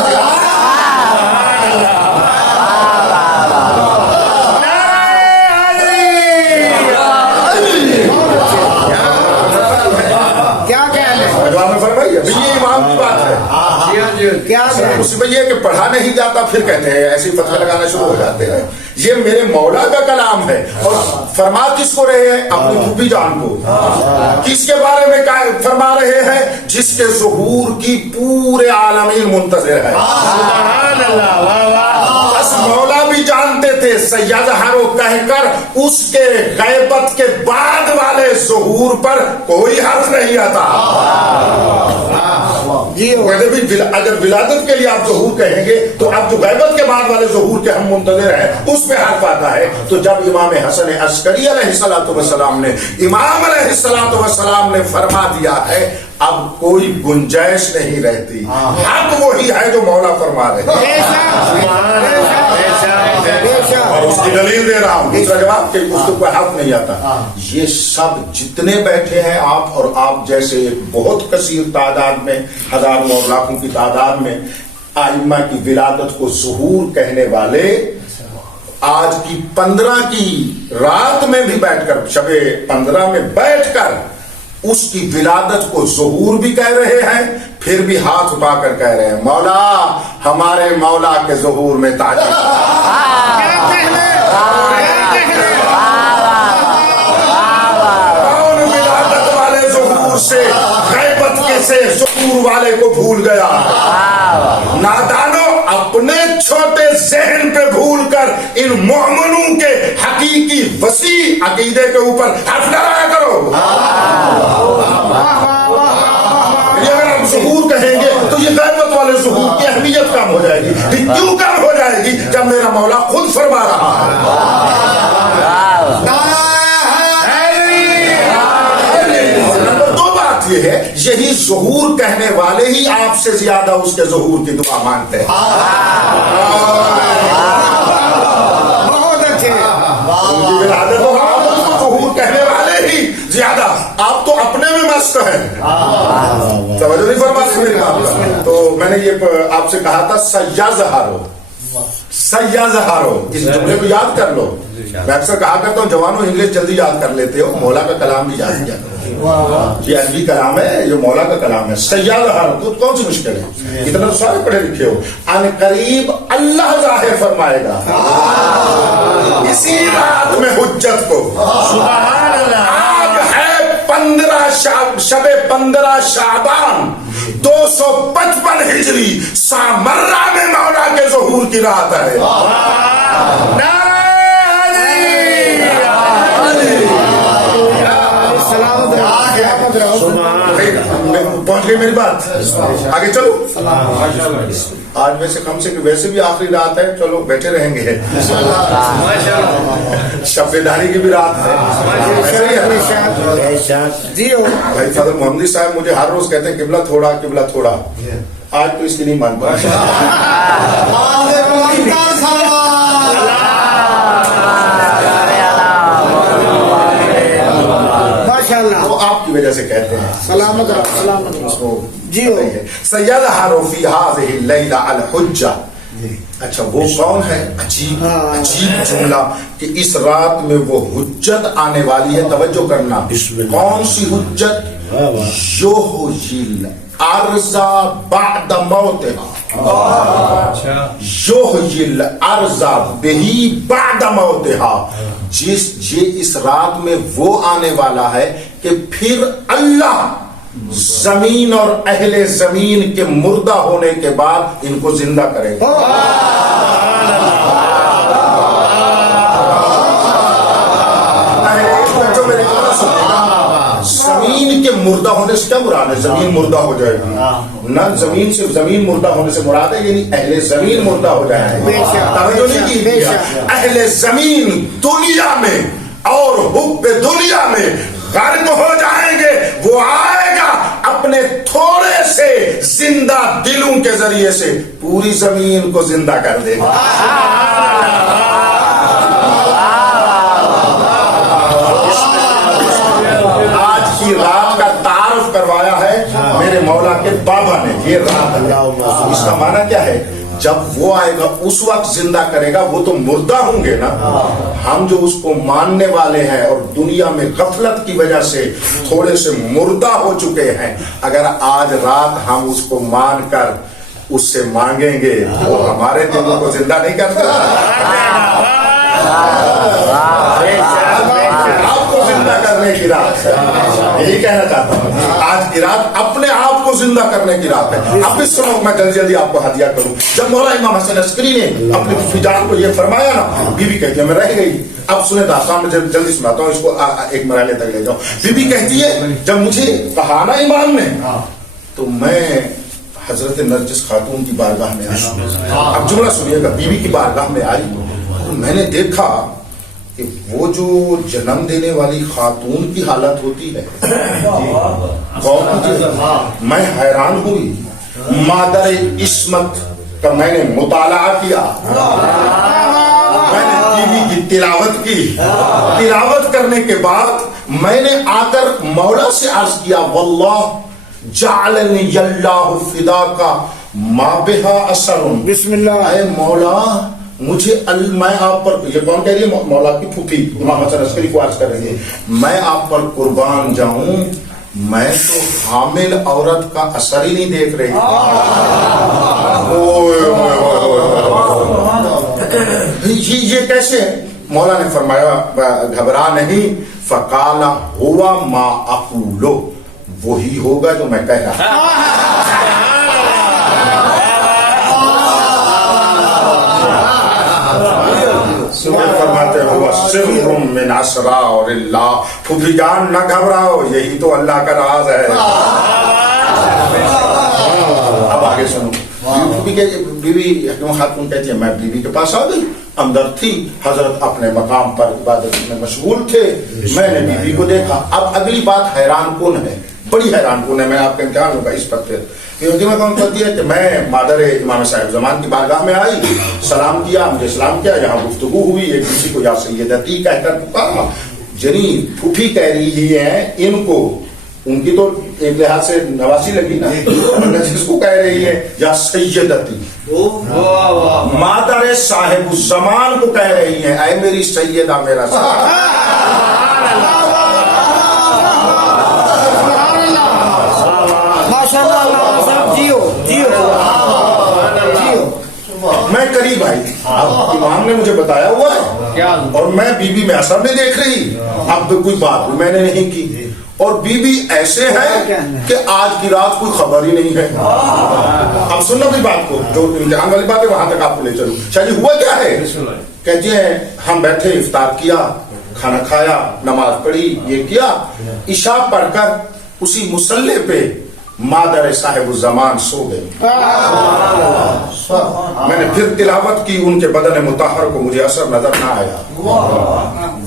یہ کہ پڑھا نہیں جاتا، پھر کہتے ہیں ایسی فتوی لگانا شروع ہو جاتے ہیں. یہ میرے مولا کا کلام ہے، اور فرما کس کو رہے ہیں؟ اپنی پھوپھی جان کو. کس کے بارے میں فرما رہے ہیں؟ جس کے ظہور کی پورے عالمین منتظر ہے. بس مولا بھی جانتے تھے، सयज़हरो कहकर उसके गैबत के बाद वाले ज़हूर पर कोई हर्फ नहीं आता। वैसे भी अगर विलादत के लिए आप ज़हूर कहेंगे तो अब जो गैबत के बाद वाले ज़हूर के हम मुंतज़िर हैं उसमें हर्फ आता है। तो जब इमाम हसन अस्करी अलैहिस्सलातु वस्सलाम ने इमाम अलैहिस्सलातु वस्सलाम ने फरमा दिया है, अब कोई गुंजाइश नहीं रहती, हक वही है जो मौला फरमा रहे हैं। और उसकी दलील दे रहा हूं, दूसरा जवाब कि उसको कोई हक नहीं आता। ये सब जितने बैठे हैं आप और आप जैसे एक बहुत कसीर तादाद में, हजारों और लाखों की तादाद में आइम्मा की विलादत को ज़हूर कहने वाले आज की 15 की रात में भी बैठकर, शबे 15 में बैठकर उसकी विलादत को ज़हूर भी कह रहे हैं, फिर भी हाथ उठाकर कह रहे हैं, मौला हमारे मौला के ज़हूर में तारीफ। कौन विलादत वाले ज़हूर से, गैबत के से ज़हूर वाले को भूल गया? नादानो, अपने छोटे जहन पे भूल कर इन मोमिनों के हकीकी वसी अकीदे के ऊपर हर्फ लगाया करो। अगर हम ज़हूर कहेंगे तो ये गैबत वाले ज़हूर की अहमियत कम हो जाएगी। क्यों कम हो जाएगी? जब मेरा मौला खुद फरमा रहा है। ये है, यही ज़हूर कहने वाले ही आपसे ज्यादा उसके ज़हूर की दुआ मांगते हैं। बहुत अच्छे। ज़हूर कहने वाले ही ज्यादा, आप तो अपने में मस्त हैं। समझ नहीं फरमाते मेरी बात? तो मैंने ये आपसे कहा था सयज़हरो, सयज़हरो, इस जुमले को याद कर लो। मैं अक्सर कहा करता हूँ जवानों इंग्लिश जल्दी याद कर लेते हो, मौला का कलाम भी याद किया करो। ये अरबी कलाम है, ये मौला का कलाम है। सयज़हरो तो कौन सी मुश्किल है? इतना तो सारे पढ़े लिखे हो। अन करीब अल्लाह ज़ाहिर फरमाएगा इसी रात में हुज्जत को। सुभान अल्लाह। आज है 15 शबे 15 शाबान 255 हिजरी, सामर्रा में मौला के ज़हूर की रात है। पहुंच गई मेरी बात? आगे चलो। आज वैसे कम से कम वैसे भी आखिरी रात है, चलो बैठे रहेंगे। शब्दारी की भी रात है। भाई फजल मोहम्मदी साहब मुझे हर रोज कहते हैं किबला थोड़ा, किबला थोड़ा। आज तो इसकी नहीं मानता। वो आपकी वजह से कहते हैं। सलामत रहो जी। सयज़हरो फी हाज़िही लैला अल हुज्जा। अच्छा, वो कौन है? अजीब अजीब जुमला कि इस रात में वो हुज्जत आने वाली है। तवज्जो करना, कौन सी हुज्जत? युहयिल अर्ज़ा बअद मौतिहा। युहयिल अर्ज़ा बिही बअद मौतिहा। ये इस रात में वो आने वाला है कि फिर अल्लाह जमीन और अहले जमीन के मुर्दा होने के बाद इनको जिंदा करेगा। जमीन के मुर्दा होने से क्या मुराद है? जमीन मुर्दा हो जाएगी ना, जमीन से जमीन मुर्दा होने से मुराद है यानी अहले जमीन मुर्दा हो जाएगी। तवज्जो नहीं की? अहले जमीन दुनिया में और हुब्बे दुनिया में गर्क हो जाएंगे। वो आएगा अपने थोड़े से जिंदा दिलों के जरिए से पूरी जमीन को जिंदा कर देगा। आज की रात का तारुफ करवाया है मेरे मौला के बाबा ने। ये रात इसका माना क्या है? जब वो आएगा उस वक्त जिंदा करेगा। वो तो मुर्दा होंगे ना, हम जो उसको मानने वाले हैं और दुनिया में गफलत की वजह से थोड़े से मुर्दा हो चुके हैं, अगर आज रात हम उसको मानकर उससे मांगेंगे वो हमारे दिलों को जिंदा नहीं करता, आपको जिंदा करने की रात। यही कहना चाहता हूँ, आज की रात अपने आप आपको जिंदा करने की रात है। अब भी सुनो, मैं जल्दी जल्दी आपको हदिया करूं। जब मौला इमाम हसन अस्करी ने अपनी फिजान को ये फरमाया ना, बीवी कहती है मैं रह गई। अब सुने दास्तान में जल्दी सुनाता हूँ इसको, एक मरहले तक ले जाओ। बीवी कहती है जब मुझे कहा ना इमाम ने, तो मैं हजरत नरजिस खातून की बारगाह में आई। अब जुमला सुनिएगा, बीवी की बारगाह में आई तो मैंने देखा कि वो जो जन्म देने वाली खातून की हालत होती है, गौर कीजिए, मैं हैरान हुई। मादर इस्मत का मैंने मुताला किया, मैंने बीवी की तिलावत की। तिलावत करने के बाद मैंने आकर मौला से अर्ज किया, वल्लाह जालनी यल्लाहु फिदा का माबिहा असरुन। बिस्मिल्लाह। ऐ मौला मुझे मैं आप पर, ये कौन कह रही है? मौला की फूफी इमाम हसन अस्करी को अर्ज कर रही है, मैं आप पर कुर्बान जाऊं, मैं तो हामिल औरत का असर ही नहीं देख रही। ये कैसे? मौला ने फरमाया घबरा नहीं, फकाला हुआ मा अकूलो, वही होगा जो मैं कह रहा हूं। फरमाते हो सिर्रुम मिन असरारिल्लाह, फूफी जान न घबराओ, यही तो अल्लाह का राज है। अब आगे सुनो, बीवी खातून कहती है मैं बीवी के पास आ गई, अंदर थी, हजरत अपने मकाम पर इबादत में मशगूल थे, मैंने बीवी को देखा। अब अगली बात हैरान कौन है, बड़ी हैरान कौन है, मैं आपका इम्तिहान होगा इस पर। फिर कौन कहती है कि मैं मादर इमाम साहिब जमान की बारगाह में आई, सलाम किया, मुझे सलाम किया, यहाँ गुफ्तगू हुई, एक किसी को या सैयदती कहकर पुकारा। जनी फूफी कह रही है इनको, उनकी तो एक लिहाज से नवासी लगी ना, जिसको कह रही है या सैयदती, मादर साहिब जमान को कह रही है ऐ मेरी सैयदा, मेरा मैं करीब आई, अब इमाम ने मुझे बताया हुआ है और मैं बीबी में असर नहीं देख रही। अब तो कोई बात भी मैंने नहीं की, और बीबी ऐसे है कि आज की रात कोई खबर ही नहीं है। अब सुनना भी बात को, जो इम्तिहान वाली बात है वहां तक आपको ले चलूं। शायद हुआ क्या है, कहते हैं हम बैठे, इफ्तार किया, खाना खाया, नमाज पढ़ी, ये किया, इशा पढ़कर उसी मुसल्ले पे मादर साहिब जमान सो गए। मैंने फिर तिलावत की, उनके बदन मुताहर को मुझे असर नजर ना आया।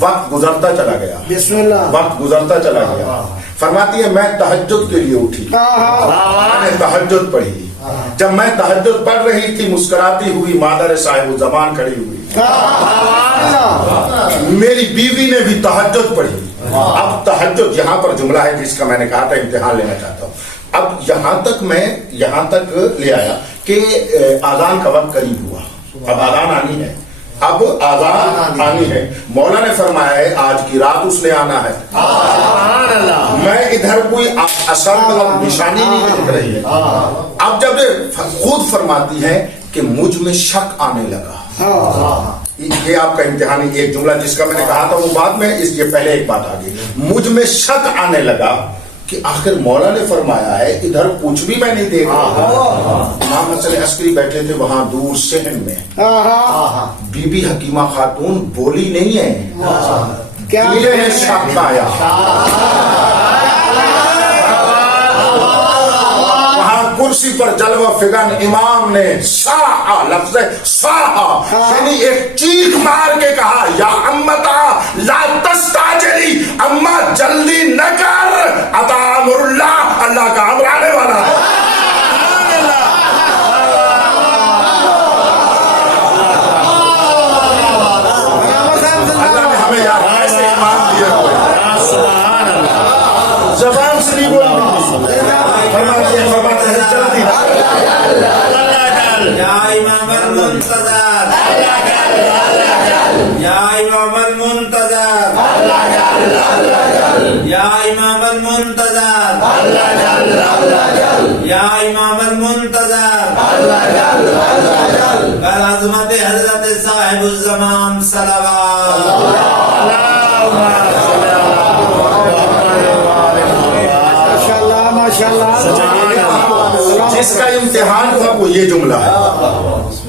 वक्त गुजरता चला गया, वक्त गुजरता चला गया। फरमाती है मैं तहज्जुद के लिए उठी, मैंने तहज्जुद पढ़ी। जब मैं तहज्जुद पढ़ रही थी, मुस्कुराती हुई मादर साहिब जमान खड़ी हुई, मेरी बीवी ने भी तहज्जुद पढ़ी। अब तहज्जुद यहाँ पर जुमला है जिसका मैंने कहा था इम्तिहान लेना चाहता हूँ। अब यहाँ तक ले आया कि आजान का वक्त करीब हुआ, अब आजान आनी है, अब आजान आनी है। मौला ने फरमाया है आज की रात उसने आना है। मैं इधर कोई असर निशानी नहीं दिख रही है। अब जब खुद फरमाती है कि मुझ में शक आने लगा, ये आपका इम्तिहान, एक जुमला जिसका मैंने कहा था वो बाद में, इसलिए पहले एक बात आ गई, मुझ में शक आने लगा कि आखिर मौला ने फरमाया है इधर कुछ भी मैं नहीं देख रहा। इमाम हसन अस्करी बैठे थे वहां दूर सहन में, बीबी हकीमा खातून बोली नहीं है, क्या शक आया। कुर्सी पर जलवा फिगन इमाम ने साहा, लफ्ज़ साहा यानी एक चीख मार के कहा, या अम्मता ला तस्ताजरी, अम्मा जल्दी न कर, अतामुल्लाह, अल्लाह का अमर आने वाला है। अल्लाह ने हमें यार ऐसे ईमान दिए हुए, ज़बान से नहीं बोलनी, फरमाते हैं जल्दी। या इमाम मुंतज़र, या इमाम मुंतज़र, या इमाम मुंतज़र, या इमाम मुंतज़र, कल अज़मत हज़रत साहिब ज़मान सल्लल्लाहु جس کا امتحان تھا وہ یہ جملہ ہے.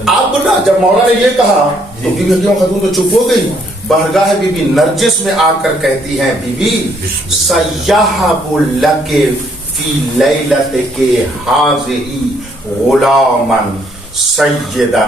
اب نا جب مولا نے یہ کہا تو بی بی حکیمہ خاتون تو چپ ہو گئی. بارگاہ بی بی نرجس میں آ کر کہتی ہیں بی بی سیحب لک فی لیلتک ہذہ غلاما سیدا.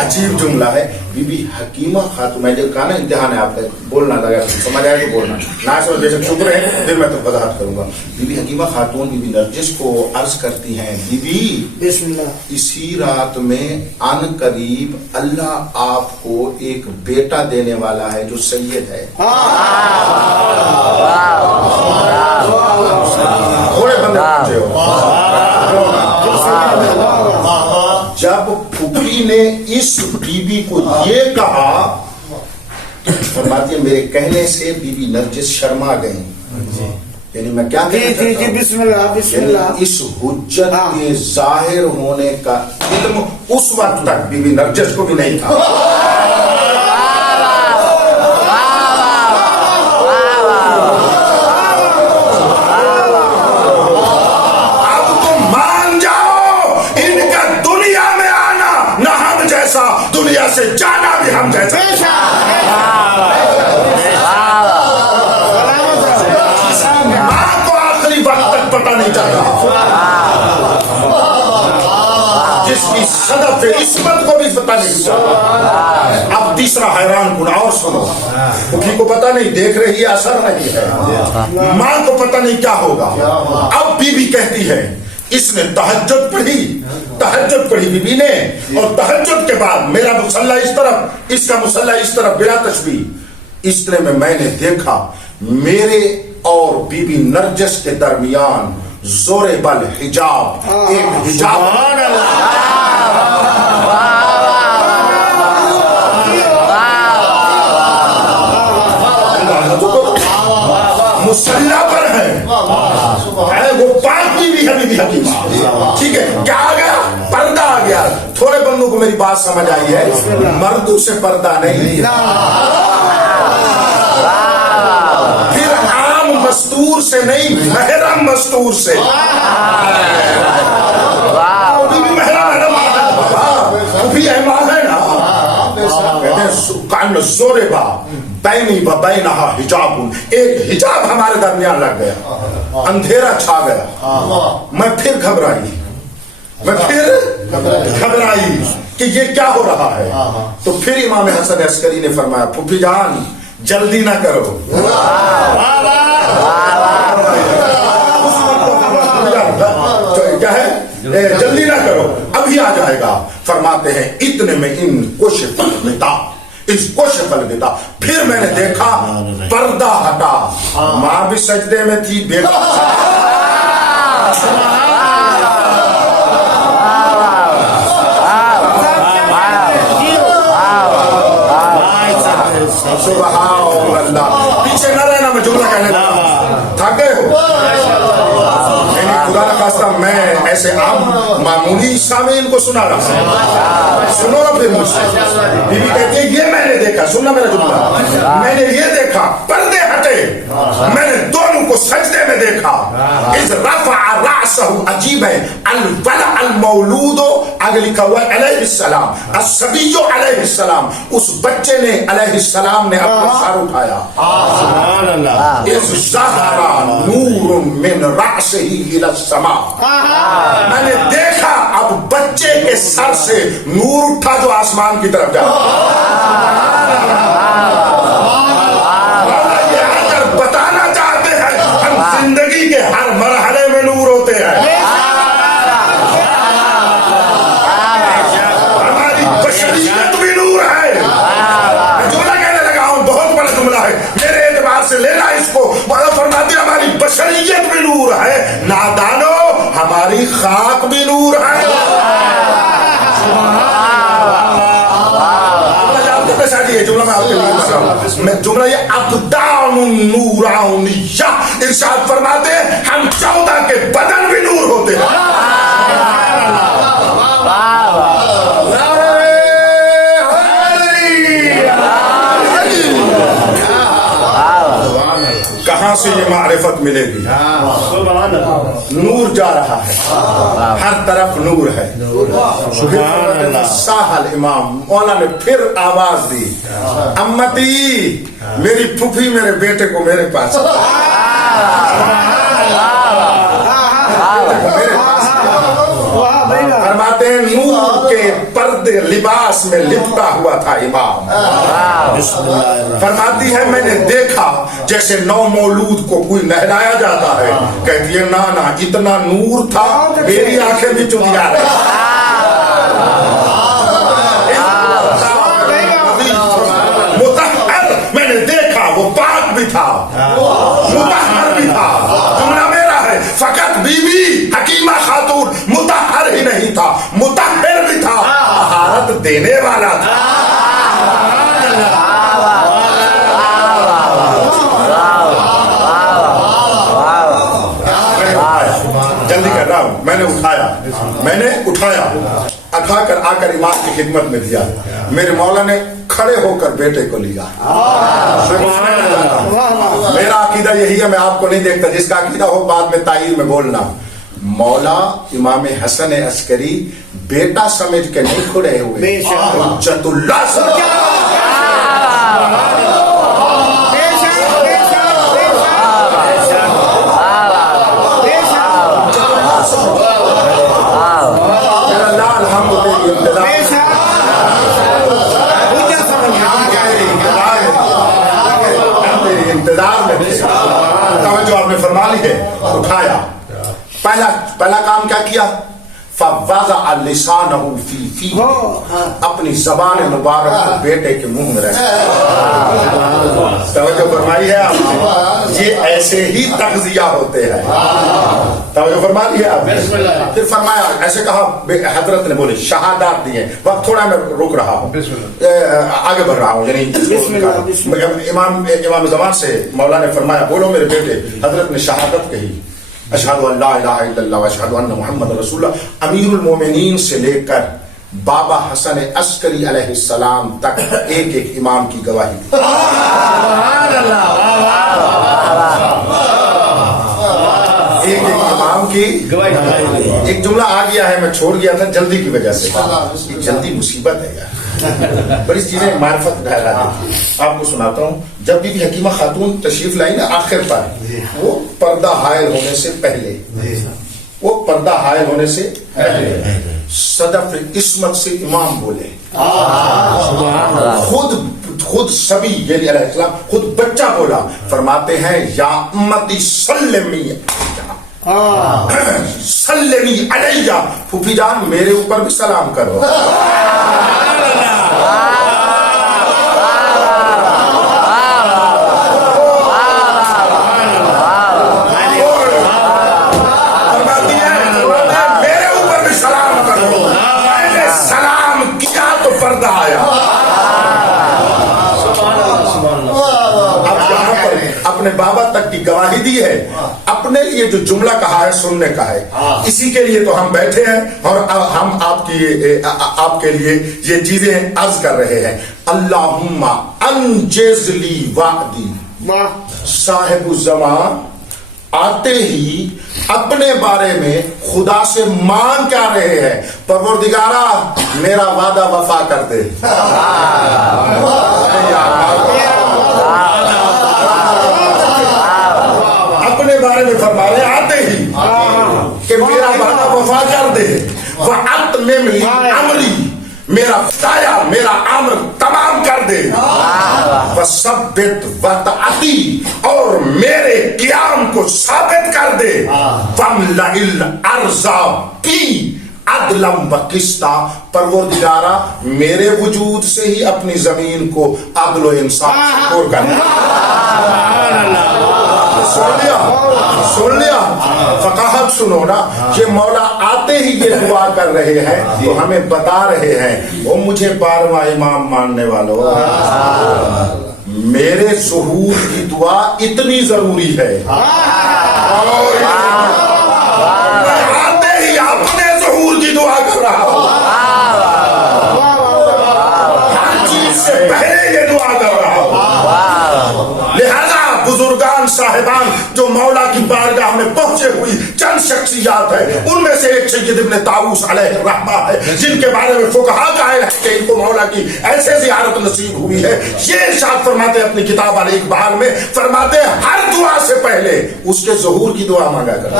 عجیب جملہ ہے. بی بی حکیمہ خاتون, میں جو کہا نا امتحان ہے آپ کا, بولنا لگا سمجھ آئے تو بولنا, نہ سمجھ بے شک شکر ہے, پھر میں تو وضاحت کروں گا. بی بی حکیمہ خاتون بی بی نرجس کو عرض کرتی ہیں بی بی بسم اللہ. اسی رات میں ان قریب اللہ آپ کو ایک بیٹا دینے والا ہے جو سید ہے. تھوڑے بندے پہنچے ہو. جب پھوپھی نے اس بی بی کو یہ کہا فرماتی ہے میرے کہنے سے بی بی نرجس شرما گئی. یعنی میں کیا کہنا چاہتا ہوں, بسم اللہ بسم یعنی اللہ. اس حجت کے ظاہر ہونے کا علم اس وقت تک بی بی نرجس کو بھی نہیں تھا. اب تم مان جاؤ ان کا دنیا میں آنا نہ ہم جیسا, دنیا سے جانا بھی ہم جیسا. ماں کو آخری وقت تک پتہ نہیں چلتا, جس کی صدف عصمت کو بھی پتہ نہیں چلتا. اب تیسرا حیران کن اور سنو. کسی کو پتہ نہیں, دیکھ رہی ہے اثر نہیں ہے, ماں کو پتہ نہیں کیا ہوگا. اب بی بی کہتی ہے اس نے تہجد پڑھی بی بی نے, اور تہجد کے بعد میرا مصلی اس طرف, اس کا مصلی اس طرف, بلا تشبیہ. اس طرح میں نے دیکھا میرے اور بی بی نرجس کے درمیان زور بل حجاب, ایک حجاب. مسلح پر ہے وہ پاک بھی ہے بی بی حکیمہ. ٹھیک ہے, کیا آ گیا, پردہ آ گیا. تھوڑے بندوں کو میری بات سمجھ آئی ہے, مردوں سے پردہ نہیں, پھر عام مستور سے نہیں, محرم مستور سے. بھی احمد ہے نا, کہتے ہیں کان زوربا بینی و بینہا حجاب, ایک حجاب ہمارے درمیان لگ گیا, اندھیرا چھا گیا. میں پھر گھبرائی کہ یہ کیا ہو رہا ہے. تو پھر امام حسن عسکری نے فرمایا پھوپھی جان جلدی نہ کرو, کیا ہے جلدی نہ کرو, ابھی آ جائے گا. فرماتے ہیں اتنے میں ان کشف الوداع, پھر میں نے دیکھا پردہ ہٹا. ماں بھی سجدے میں تھی, بیٹا سبحان اللہ. پیچھے نہ رہنا, میں جملہ کہنے لگا, تھک گئے ہو. خدا نخواستہ میں ایسے عام معمولی سامعین کو سنا رہا ہوں, سنو نا پھر مجھ سے. بی بی کہتی ہے یہ میں نے دیکھا, سننا میرا جملہ, میں نے یہ دیکھا پردے ہٹے, میں نے دونوں کو سجدے میں دیکھا. اس رفع رأسہ, عجیب ہے, الولع المولود, آگے لکھا ہوا علیہ السلام, الصبی علیہ السلام, اس بچے نے علیہ السلام نے اپنا سر اٹھایا. سبحان اللہ. اس ظہر نور من رأسہ الی السماء, میں نے دیکھا اب بچے کے سر سے نور اٹھا جو آسمان کی طرف جا. یہ آ کر بتانا چاہتے ہیں ہم زندگی کے ہر مرحلے میں نور ہوتے ہیں. ہماری بشریت بھی نور ہے. میں جملہ کہنے لگا ہوں, بہت بڑا جملہ ہے, میرے اعتبار سے لینا اس کو. فرماتے ہیں ہماری بشریت بھی نور ہے, نادانو ہماری خاک بھی نور ہے. جملہ میں آپ کے لیے بتا رہا ہوں, میں جملہ یہ ابدان نورانیہ, ارشاد فرماتے ہیں ہم 14 کے بدن بھی نور ہوتے ہیں. کہاں سے یہ معرفت ملے گی؟ नूर जा रहा है, हर तरफ नूर है। साहल इमाम मौला ने फिर आवाज दी, अम्मती मेरी फूफी मेरे बेटे को मेरे पास फरमाते हैं नूर के पर्दे लिबास में लिपटा हुआ था इमाम। फरमाती है मैंने देखा जैसे नौ मौलूद को कोई नहलाया जाता है। कहती है ना ना, इतना नूर था मेरी आंखें भी चुंधिया रही। मुतहर मैंने देखा, वो पाक भी था, मुतहर भी था। जुमला मेरा है, फकत बीवी हकीमा खातून मुतहर ही नहीं था, मुतहर भी था, तहारत देने वाला था। जल्दी कर रहा हूं, मैंने उठाया, उठाकर आकर इमाम की खिदमत में दिया। मेरे मौला ने खड़े होकर बेटे को लिया। मेरा अकीदा यही है, मैं आपको नहीं देखता, जिसका अकीदा हो बाद में ताईर में बोलना। मौला इमाम हसन अस्करी बेटा समझ के नहीं खड़े हुए, हुज्जतुल्लाह जो आपने फरमा ली है। उठाया, पहला काम क्या किया, फवाज़ा लिसानहु फी फी, अपनी ज़बान मुबारक को बेटे के मुंह में रखा। तवज्जो फरमाई है आपने, ये ऐसे ही तग़ज़िया होते हैं। तवज्जो फरमा ली है आपने। फिर फरमाया, ऐसे कहा हजरत ने, बोले शहादात दिए। वक्त थोड़ा मैं रुक रहा हूँ, आगे बढ़ रहा हूँ, यानी इमाम ज़मान से मौला ने फरमाया, बोलो मेरे बेटे। हजरत ने शहादत कही, अशहदु अल्ला इलाहा इल्लल्लाह व अशहदु अन्ना मुहम्मद रसूलुल्लाह। अमीरुल मोमिनीन से लेकर बाबा हसन अस्करी अलैहिस्सलाम तक एक एक इमाम की गवाही दी। एक एक इमाम की गवाही। एक जुमला आ गया है, मैं छोड़ गया था जल्दी की वजह से। जल्दी मुसीबत है यार, बड़ी चीजें मार्फत ढाला देती है। आपको सुनाता हूँ, जब भी हकीमा खातून तशरीफ लाई ना आखिर पर, वो पर्दा हायल होने से पहले, सदफ इस्मत से इमाम बोले। खुद सभी यानी अलैहिस्सलाम खुद बच्चा बोला। फरमाते हैं या उम्मती सल्लमी अलैया, फूफी जान मेरे ऊपर भी सलाम करो। अपने बाबा तक की गवाही दी है, अपने लिए जो जुमला कहा है सुनने का है, इसी के लिए तो हम बैठे हैं और हम आपके लिए ये चीजें अर्ज कर रहे हैं। अल्लाहुम्मा अंजिज़ली वादी, साहिबु ज़मान आते ही अपने बारे में खुदा से मांग क्या रहे हैं, परवरदिगारा मेरा वादा वफा कर दे। अपने बारे में फरमा रहे आते ही कि मेरा वादा वफा कर दे। वह अतमिम अमरी, मेरा साया मेरा अम्र तमाम कर दे। वसब्बित वतअती, और मेरे क़ियाम को साबित कर दे। वमलइल अर्ज़ा बी अदलम व किस्ता, परवरदिगारा मेरे वजूद से ही अपनी जमीन को अदल व इंसाफ से पूर कर। सुन लिया, फकाहत सुनो ना, ये मौला आते ही ये दुआ कर रहे हैं तो हमें बता रहे हैं, वो मुझे 12वां इमाम मानने वालों, मेरे ज़ुहूर की दुआ इतनी जरूरी है। आते ही अपने ज़ुहूर की दुआ कर रहा हूं, हर चीज से पहले ये दुआ कर रहा हूं। लिहाजा बुजुर्गान साहिबान जो मौला की बारगाह में पहुंचे हुई چند شخصیات ہیں، ان میں سے ایک سید ابن طاووس علیہ الرحمہ ہے، جن کے بارے میں فقہا قائل ہے کہ ان کو مولا کی ایسے زیارت نصیب ہوئی ہے. یہ ارشاد فرماتے ہیں اپنی کتاب الاقبال میں، فرماتے ہیں ہر دعا سے پہلے اس کے ظہور کی دعا مانگا کرتا.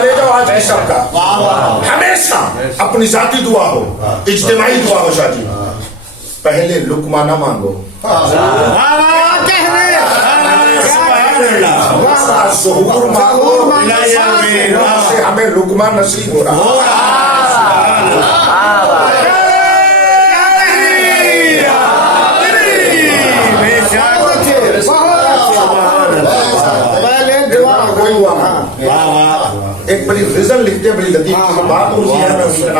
لے جاؤ آج کی شب کا، ہمیشہ اپنی ذاتی دعا ہو، اجتماعی دعا ہو، شاہ جی پہلے لقمہ نہ مانگو، ظہور مانگو، سے ہمیں لقمہ نصیب ہو رہا. ایک بڑی ریزن لکھتے ہیں، بڑی لطیف بات ہوتی ہے، میں اس کا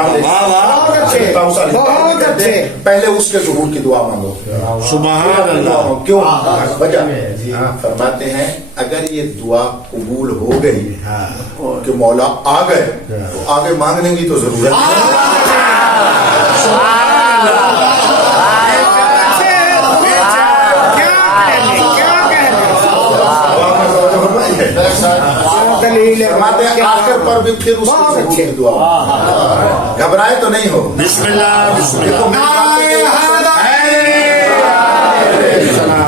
نام لیتے ہیں، پہلے اس کے ظہور کی دعا مانگو. سبحان اللہ. کیوں؟ وجہ فرماتے ہیں اگر یہ دعا قبول ہو گئی کہ مولا آ گئے تو آگے مانگنے کی تو ضرورت فرماتے ہیں آخر پر بھی پھر اس کی دعا. گھبرائے تو نہیں ہو. بسم اللہ بسم اللہ.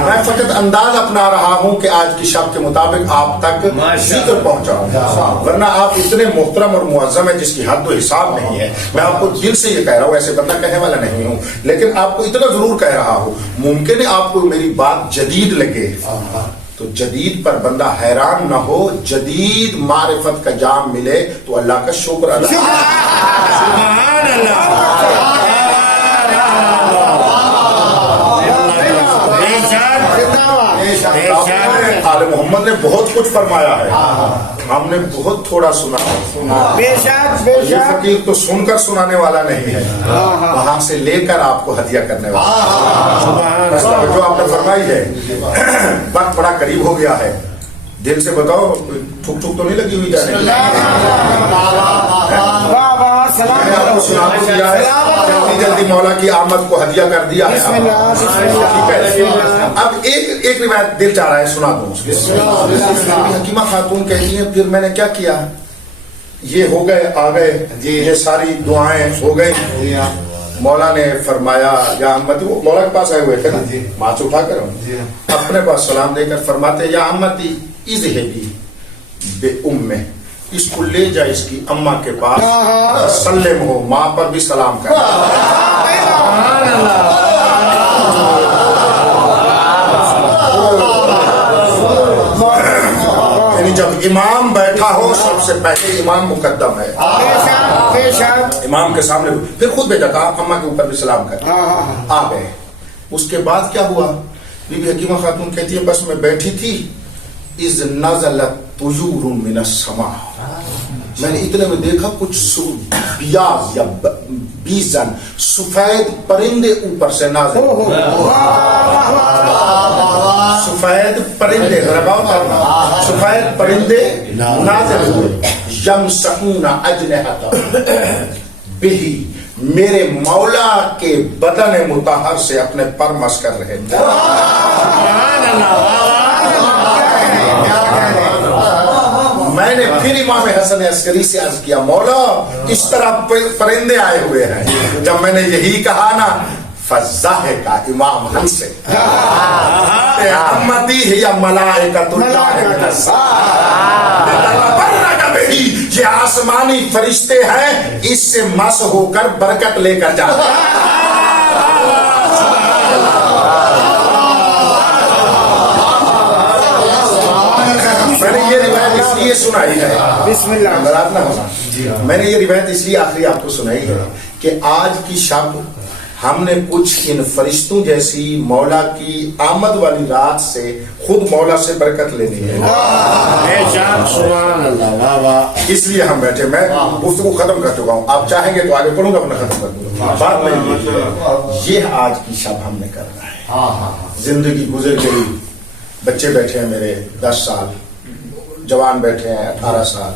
میں فقط انداز اپنا رہا ہوں کہ آج کی شب کے مطابق آپ تک ذکر پہنچاؤں، ورنہ آپ اتنے محترم اور معظم ہیں جس کی حد و حساب نہیں ہے. میں آپ کو دل سے یہ کہہ رہا ہوں، ایسے بندہ کہنے والا نہیں ہوں، لیکن آپ کو اتنا ضرور کہہ رہا ہوں، ممکن ہے آپ کو میری بات جدید لگے تو جدید پر بندہ حیران نہ ہو. جدید معرفت کا جام ملے تو اللہ کا شکر ادا. سبحان اللہ. آل محمد نے بہت کچھ فرمایا ہے، ہم نے بہت تھوڑا سنا. یہ فقیر تو سن کر سنانے والا نہیں ہے، وہاں سے لے کر آپ کو ہدیہ کرنے والا. جو آپ نے فرمائی ہے، وقت بڑا قریب ہو گیا ہے، دل سے بتاؤ ٹھک ٹھک تو نہیں لگی ہوئی جانے کی؟ میں نے آپ کو سنا تو دیا ہے، جلدی جلدی مولا کی آمد کو ہدیہ کر دیا ہے. اب ایک روایت دل چاہ رہا ہے سنا دوں. حکیمہ خاتون کہتی ہیں پھر میں نے کیا کیا، یہ ہو گئے آ گئے، یہ ساری دعائیں ہو گئی. مولا نے فرمایا یا امتی، وہ مولا کے پاس آئے ہوئے تھے نا، ماں سے اٹھا کر اپنے پاس سلام دے کر فرماتے یا امتی اذهبی بے ام، اس کو لے جا اس کی اماں کے پاس، سلم ہو، ماں پر بھی سلام کر. یعنی جب امام بیٹھا ہو سب سے پہلے امام مقدم ہے، امام کے سامنے پھر خود بیٹا کہا اماں کے اوپر بھی سلام کر. آ گئے. اس کے بعد کیا ہوا؟ بی بی حکیمہ خاتون کہتی ہے بس میں بیٹھی تھی، اذ نزلت طیور من السماء، میں نے اتنے میں دیکھا کچھ بیاض یا بیزن سفید پرندے اوپر سے نازل ہوئے. سفید پرندے سفید پرندے نازل ہوئے. یمسحون اجنحتهم بہی، میرے مولا کے بدن مطہر سے اپنے پر مس کر رہے تھے. میں نے پھر امام حسن عسکری سے عرض کیا مولا اس طرح پرندے آئے ہوئے ہیں. جب میں نے یہی کہا نا فضحک امام ہنسے، امتی ہی ملائکۃ اللہ من السماء، یہ آسمانی فرشتے ہیں، اس سے مس ہو کر برکت لے کر جاتے ہیں. میں نے یہ روایت اس لیے سنائی ہے، بسم اللہ ناراض نہ ہونا، میں نے یہ روایت اس لیے آخری آپ کو سنائی ہے کہ آج کی شب ہم نے کچھ ان فرشتوں جیسی مولا کی آمد والی رات سے خود مولا سے برکت لینی ہے. اس لیے ہم بیٹھے. میں گفتگو ختم کر چکا ہوں، آپ چاہیں گے تو آگے پڑھوں گا ورنہ ختم کر دوں گا. بات نہیں، یہ آج کی شب ہم نے کرنا ہے. زندگی گزر گئی، بچے بیٹھے ہیں میرے 10 سال، جوان بیٹھے ہیں 18 سال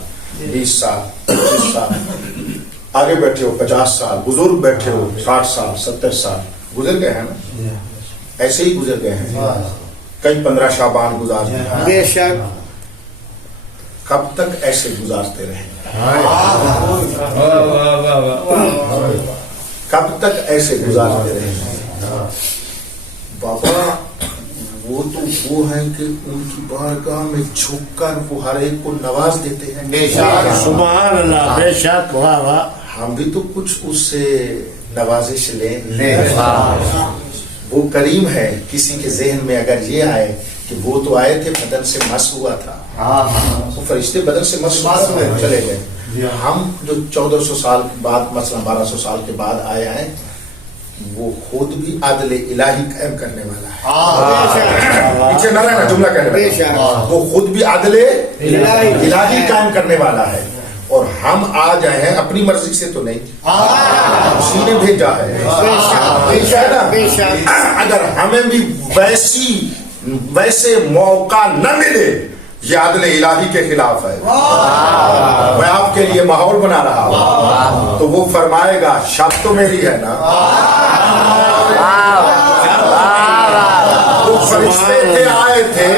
20 سال 25 سال، آگے بیٹھے ہو 50 سال، بزرگ بیٹھے ہو 60 سال 70 سال، گزر گئے ہیں نا، ایسے ہی گزر گئے ہیں. कई 15 शाबान गुजार दिए, بے شک कब तक ऐसे गुजारते रहेंगे, कब तक ऐसे गुजारते रहेंगे। बाबा वो तो वो है कि उनकी बारगाह में झुककर वो हर एक को नवाज देते हैं। سبحان اللہ بے شک واہ واہ हम भी तो कुछ उससे नवाजिश लें। वो करीम है, किसी के जहन में अगर ये आए कि वो तो आए थे बदन से मस हुआ था, वो फरिश्ते बदन से मस हुए चले गए। हम जो 1400 साल के बाद मसला 1200 साल के बाद आए हैं, वो खुद भी आदल इलाही कायम करने वाला है। पीछे न रहना, जुमला कहने वाला, वो खुद भी आदल इलाही कायम करने वाला है। और हम आ जाए हैं अपनी मर्जी से तो नहीं, उसी ने भेजा है। अगर हमें भी वैसे मौका न मिले, ये आदल इलाही के खिलाफ है। मैं आपके लिए माहौल बना रहा हूं, तो वो फरमाएगा शब तो मेरी है ना। वो फरिश्ते थे, आए थे,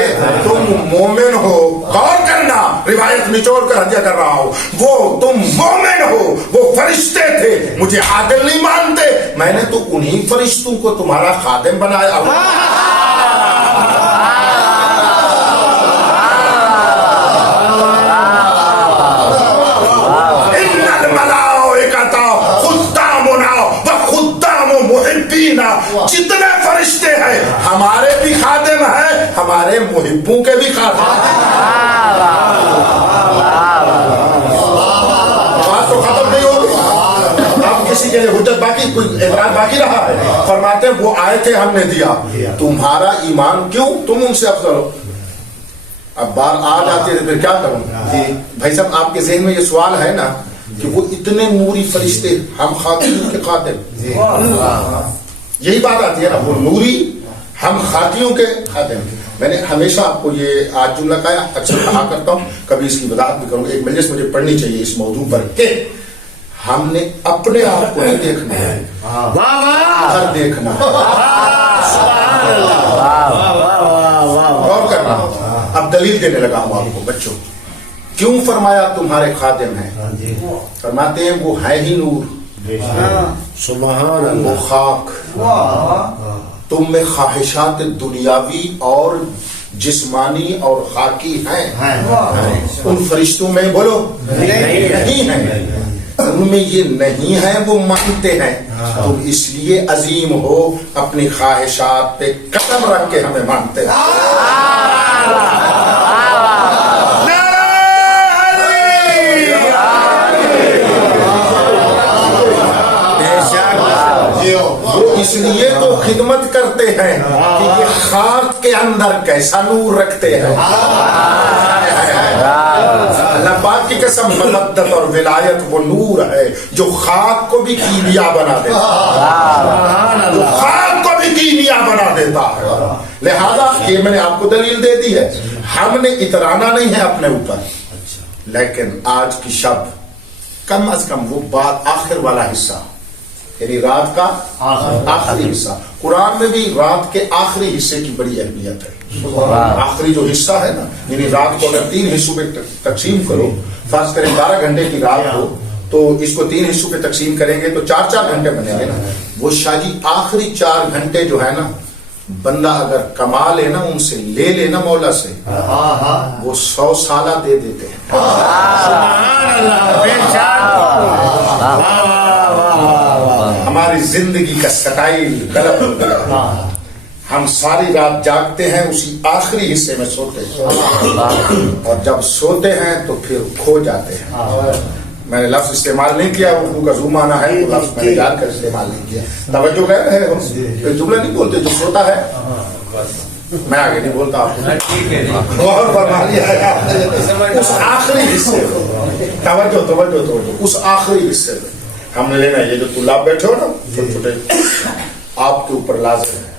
तुम मोमिन हो, गौर करना, रिवायत निचोड़ कर हत्या कर रहा हूं। वो तुम मोमिन हो, वो फरिश्ते थे, मुझे आदिल नहीं मानते, मैंने तो उन्हीं फरिश्तों को तुम्हारा खादिम बनाया। जितने फरिश्ते हैं हमारे भी खादिम हैं, हमारे मुहिब्बों के भी खादिम हैं। बात तो खत्म नहीं होगी। अब किसी के लिए हुज्जत बाकी, कोई एतराज बाकी रहा है? फरमाते हैं वो आए थे, हमने दिया, तुम्हारा ईमान क्यों, तुम उनसे अफजल हो। अब बार आ जाती है, फिर क्या करूं? भाई साहब, आपके ज़हन में ये सवाल है ना कि वो इतने नूरी फरिश्ते, हम खातियों के खातिम, यही बात आती है ना, वो नूरी, हम खातियों के खातिम। मैंने हमेशा आपको ये आज जुमला का अक्सर कहा करता हूँ, कभी इसकी वजाहत भी करूँगा। एक मजलिस मुझे पढ़नी चाहिए इस मौजू पर कि हमने अपने आप को नहीं देखना है, हर देखना है। गौर करना। अब दलील देने लगा हूँ आपको बच्चों, क्यों फरमाया तुम्हारे खादिम हैं? फरमाते हैं वो है ही नूर, सुभान वो खाक, तुम में ख्वाहिशात दुनियावी और जिस्मानी और खाकी हैं। उन फरिश्तों में बोलो नहीं है, उनमें ये नहीं है, वो मानते हैं। तुम इसलिए अजीम हो, अपनी ख्वाहिशात पे कदम रख के हमें मानते हैं। वो इसलिए तो खिदमत करते हैं कि ये खाक के अंदर कैसा नूर रखते हैं। अल्लाह पाक की कसम, मलद्दत और विलायत वो नूर है जो खाक को भी कीमिया बना देता है, जो खाक को भी कीमिया बना देता है। लिहाजा ये मैंने आपको दलील दे दी है, हमने इतराना नहीं है अपने ऊपर, लेकिन आज की शब कम अज कम वो बात आखिर वाला हिस्सा, यानी रात का आखिरी हिस्सा। कुरान में भी रात के आखिरी हिस्से की बड़ी अहमियत है। आखिरी जो हिस्सा है ना, यानी रात को अगर 3 हिस्सों में तकसीम करो, फर्ज करें 12 घंटे की रात हो, तो इसको 3 हिस्सों में तकसीम करेंगे तो 4-4 घंटे बनेंगे ना। वो शायद आखिरी 4 घंटे जो है ना, बंदा अगर कमा लेना, उनसे ले लेना मौला से, वो 100 साल दे देते हैं। हमारी जिंदगी का स्टाइल गलत हो गया। हम सारी रात जागते हैं, उसी आखिरी हिस्से में सोते हैं, और जब सोते हैं तो फिर खो जाते हैं। मैंने लफ्ज इस्तेमाल नहीं किया, उर्दू का ज़ूम आना है, वो लफ्ज मैंने जानकर इस्तेमाल नहीं किया। तवज्जो कर रहे हो, कोई जुमला नहीं बोलते, जो सोता है मैं आगे नहीं बोलता आपको। गौर फरमा लिया उस आखिरी हिस्से में, तवज्जो उस आखिरी हिस्से में हमने लेना। ये जो तुलाब बैठे हो ना छोटे छोटे, आपके ऊपर लाज़िम है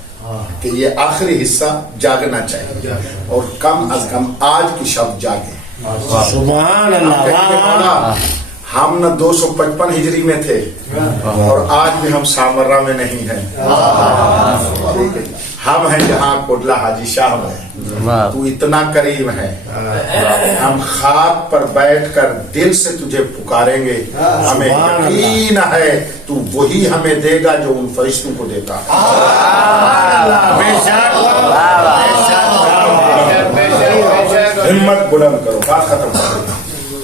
कि ये आखिरी हिस्सा जागना चाहिए, और कम अज कम आज की शब जागे। सुभान अल्लाह। हम न 255 हिजरी में थे, और आज भी हम सामर्रा में नहीं हैं। हम हैं जहाँ कोटला हाजी शाह में, तू इतना करीब है, हम खाक पर बैठकर दिल से तुझे पुकारेंगे, हमें यकीन है तू वही हमें देगा जो उन फरिश्तों को देता है। हिम्मत बुलंद करो, बात खत्म करो।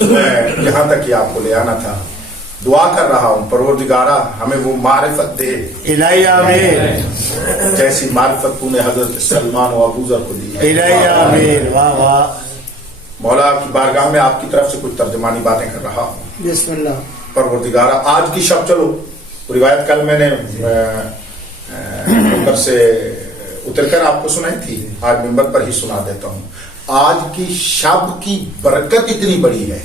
मैं यहाँ तक ही आपको ले आना था, दुआ कर रहा हूँ परवरदिगारा हमें वो मारिफत दे इलाही आमीन, जैसी मारिफत तूने हजरत सलमान व अबू ज़र को दी। इलाही आमीन, वाह वाह। मौला की बारगाह में आपकी तरफ से कुछ तर्जमानी बातें कर रहा हूँ। बिस्मिल्लाह। परवरदिगारा आज की शब, चलो रिवायत कल मैंने मिंबर से उतरकर आपको सुनाई थी, आज मिंबर पर ही सुना देता हूँ। आज की शब की बरकत इतनी बड़ी है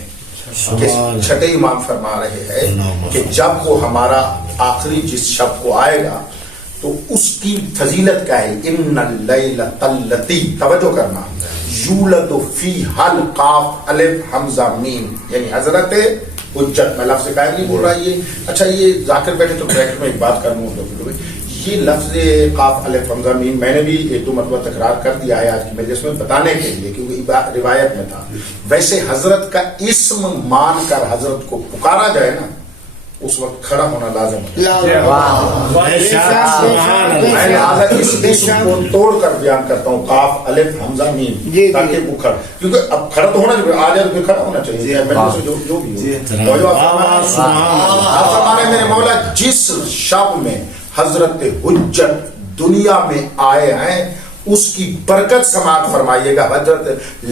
कि छठे इमाम फरमा रहे हैं कि जब वो हमारा आखिरी जिस शब को आएगा तो उसकी फजीलत क्या है। इन्नल लैलतल्लती, तवज्जो करना, यूलदु फीहल काफ अलिफ हमजा मीम, यानी हजरत हुज्जत। मैं लफ्ज़ कायम नहीं बोल रहा ये, अच्छा ये जाकिर बैठे तो ब्रैकेट में एक बात कर लूँ, ये लफ्ज़ काफ अलिफ हमजा मीम मैंने भी एक दो मरतबा तकरार कर दिया है आज की मजलिस में बताने के लिए, क्योंकि रिवायत में था। वैसे हजरत का इस्म मान कर हजरत को पुकारा जाए ना, उस वक्त खड़ा होना लाजम है। मैं इस इस्म को तोड़ कर बयान करता हूँ, काफ अलिफ हमजा मीम, ताकि वो खड़ा, क्योंकि अब खड़ा तो होना चाहिए, आ जाए तो खड़ा होना चाहिए, जो भी हो। आप हमारे मेरे मौला जिस शब में हजरत हुज्जत दुनिया में आए हैं उसकी बरकत समात फरमाइएगा। हजरत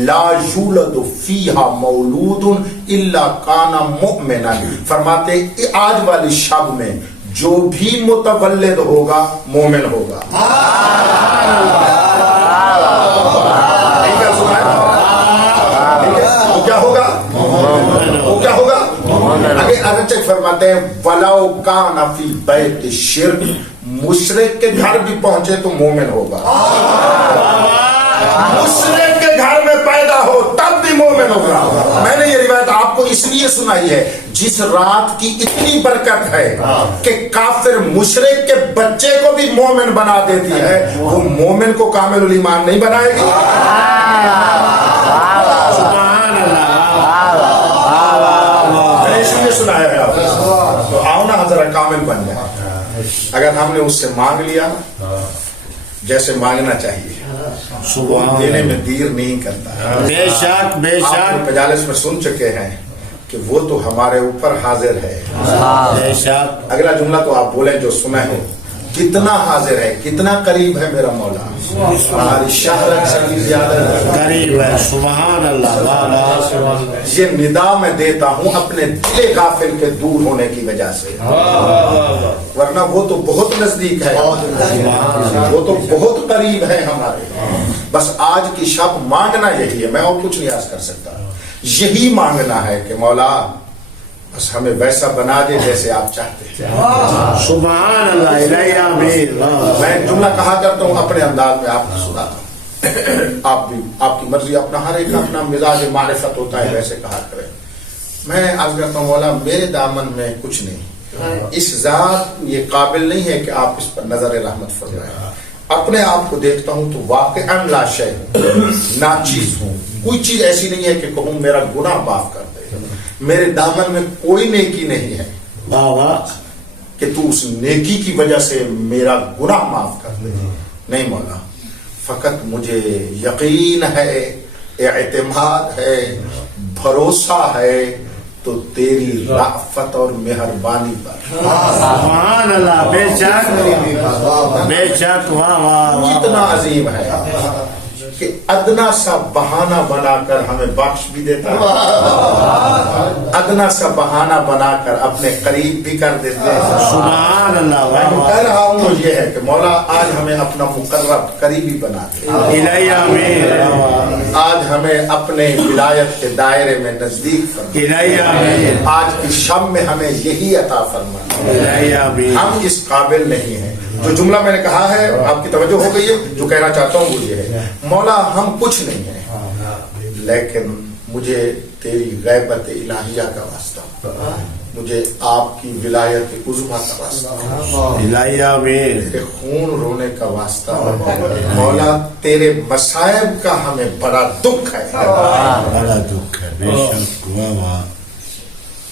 ला यूलदु फीहा मौलूदुन इल्ला काना मुमिनन फरमाते आज वाली शब में जो भी मुतवल्लिद होगा मोमिन होगा। तो क्या होगा, वो क्या होगा? आगे अरचक फरमाते हैं वलाउ काना फी बैत शिर्क, मुशरिक के घर भी पहुंचे तो मोमिन होगा। मुशरिक के घर में पैदा हो तब भी मोमिन होगा। मैंने ये रिवायत आपको इसलिए सुनाई है, जिस रात की इतनी बरकत है कि काफिर मुशरिक के बच्चे को भी मोमिन बना देती है, वो मोमिन को कामिलुल ईमान नहीं बनाएगी। इसलिए सुनाया है आपको, तो आओ ना जरा कामिल बन जाए। अगर हमने उससे मांग लिया जैसे मांगना चाहिए, देने में देर नहीं करता। बेशक बेशक मजालिस में सुन चुके हैं कि वो तो हमारे ऊपर हाजिर है। बेशक। अगला जुमला तो आप बोले जो सुना है, कितना हाजिर है, कितना करीब है मेरा मौला, हमारी शहरत से भी ज्यादा करीब है। सुभान अल्लाह। ये निदा मैं देता हूँ अपने दिल गाफिल के दूर होने की वजह से, वरना वो तो बहुत नजदीक है, वो तो बहुत करीब है हमारे। बस आज की शब मांगना यही है, मैं और कुछ नहीं आज कर सकता। यही मांगना है कि मौला बस हमें वैसा बना दे जैसे आप चाहते हैं। सुभान अल्लाह, इलाही आमीन। मैं जुमला कहा करता हूँ अपने अंदाज में, आपको सुनाता हूँ। आप भी आपकी मर्जी, अपना हर एक अपना मिजाज मारिफत होता है, वैसे कहा करें। मैं अर्ज करता हूँ मौला मेरे दामन में कुछ नहीं, इस जात ये काबिल नहीं है कि आप इस पर नजर रहमत फरमाएं। अपने आप को देखता हूँ तो वाक़अन ला शै हूँ, ना चीज हूँ, कोई चीज ऐसी नहीं है कि कहूँ मेरा गुनाह माफ कर दे। मेरे दामन में कोई नेकी नहीं है वाह वाह कि तू उस नेकी की वजह से मेरा गुनाह माफ कर दे। नहीं मौला, फकत मुझे यकीन है, एतमाद है, भरोसा है तो तेरी राफत और मेहरबानी पर। सुभान अल्लाह। बेशक बेशक। वाह वाह। इतना अजीम है कि अदना सा बहाना बनाकर हमें बख्श भी देता है, अदना सा बहाना बनाकर अपने करीब भी कर देते हैं। सुभान अल्लाह। मैं कह रहा हूँ ये है कि मौला आज हमें अपना मुकर्रब करीबी बना दे, इलाही आमीन। आज हमें अपने विलायत के दायरे में नजदीक फरमा, इलाही आमीन। आज की शब में हमें यही अता फरमा। इलाही आमीन। हम इस काबिल नहीं हैं। जो जुमला मैंने कहा है आपकी तवज्जो हो गई है, जो कहना चाहता हूँ वो ये है, मौला हम कुछ नहीं है, लेकिन मुझे तेरी गैबत इलाहिया का वास्ता, مجھے آپ کی ولایت عظمیٰ کا واسطہ، الہی آمین تیرے خون رونے کا واسطہ، مولا تیرے مصائب کا ہمیں بڑا دکھ ہے، بڑا دکھ ہے، بے شک واہ واہ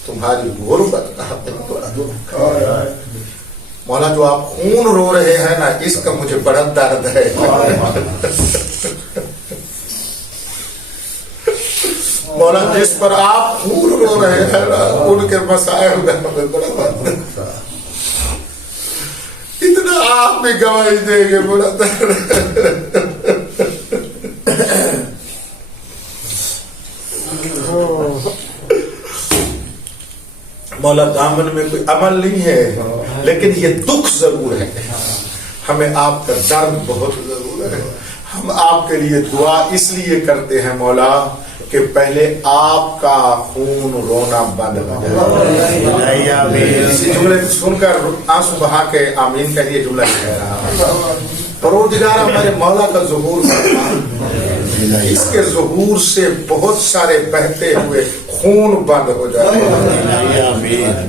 تمہاری غربت کا ہمیں بڑا دکھ ہے مولا، جو آپ خون رو رہے ہیں نا اس کا مجھے بڑا درد ہے مولا، جس پر آپ خون رو رہے ہیں نا ان کے مسائل کا ہمیں بڑا درد ہے، اتنا آپ بھی گواہی دیں گے بڑا درد مولا، دامن میں کوئی عمل نہیں ہے لیکن یہ دکھ ضرور ہے، ہمیں آپ کا درد بہت ضرور ہے، ہم آپ کے لیے دعا اس لیے کرتے ہیں مولا کہ پہلے آپ کا خون رونا بند ہو جائے۔ الہی آمین اسی جملے کو سن کر آنسو بہا کے آمین کا یہ جملہ کہہ رہا، پروردگار ہمارے مولا کا ظہور فرما، اس کے ظہور سے بہت سارے بہتے ہوئے خون بند ہو جائے۔ الہی آمین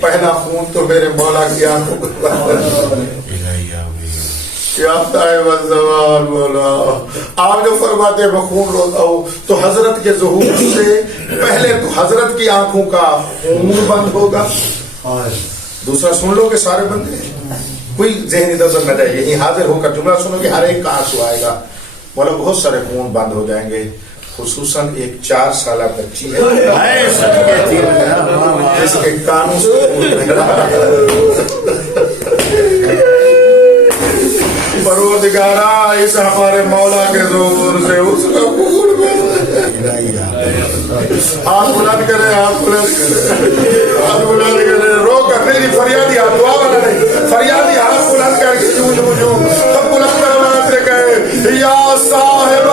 پہلا خون تو میرے مولا کی آنکھوں کو الہی آمین کیا صاحب الزمان مولا، آپ جو فرماتے ہیں میں خون روتا ہوں تو حضرت کے ظہور سے پہلے تو حضرت کی آنکھوں کا خون بند ہوگا، دوسرا سن لو کہ سارے بندے کوئی ذہنی دفتر نہ جائے، یہی حاضر ہو کر جملہ سنو کہ ہر ایک کا آنسو آئے گا مولا، بہت سارے خون بند ہو جائیں گے، خصوصاً ایک 4 سالہ بچی ہے اے صدقے تیر واہ واہ جس کے کانوں سے خون بہ رہا ہے۔ پروردگارا اس ہمارے مولا کے ظہور سے اس کا خون بہ رہا ہے۔ الہی آمین ہاتھ بلند کرے، ہاتھ بلند کرے، ہاتھ بلند کرے، رو کر نہیں فریادی ہاتھ، دعا والا نہیں، فریادی ہاتھ بلند کر کے جو جو جو سب بلند آواز سے کہے یا صاحب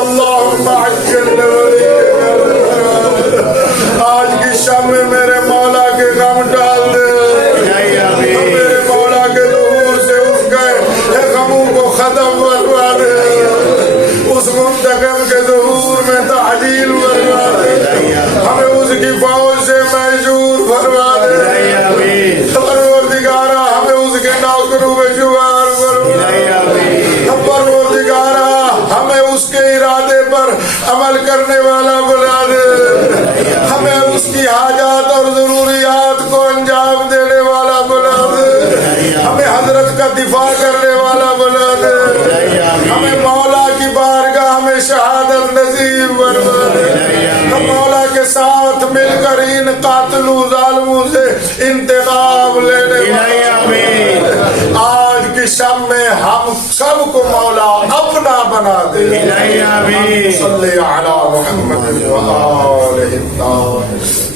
اللہم عجل آج کی شام میں میرے مولا کے غم ڈال دے، میرے مولا کے ظہور سے اس کے غموں کو ختم فرما دے، اس منتقم کے ظہور میں تعجیل فرما دے، ہمیں اس کی فوج سے محجور فرما دے، پروردگارا ہمیں اس کے نوکروں میں شمار فرما دے، پروردگارا ہمیں اس کے ارادے پر عمل کرنے والا بنا دے، ہمیں اس کی حاجات اور ضروریات کو انجام دینے والا بنا دے، ہمیں حضرت کا دفاع کرنے والا بنا دے، ہمیں مولا کی بارگاہ میں شہادت نصیب فرما دے، ہم مولا کے ساتھ مل کر ان قاتلوں ظالموں سے انتقام لینے والے آج کی شب میں ہم سب کو مولا اپنا بنا دے، الہی آمین صلی علی محمد و آلہ الطاہرین۔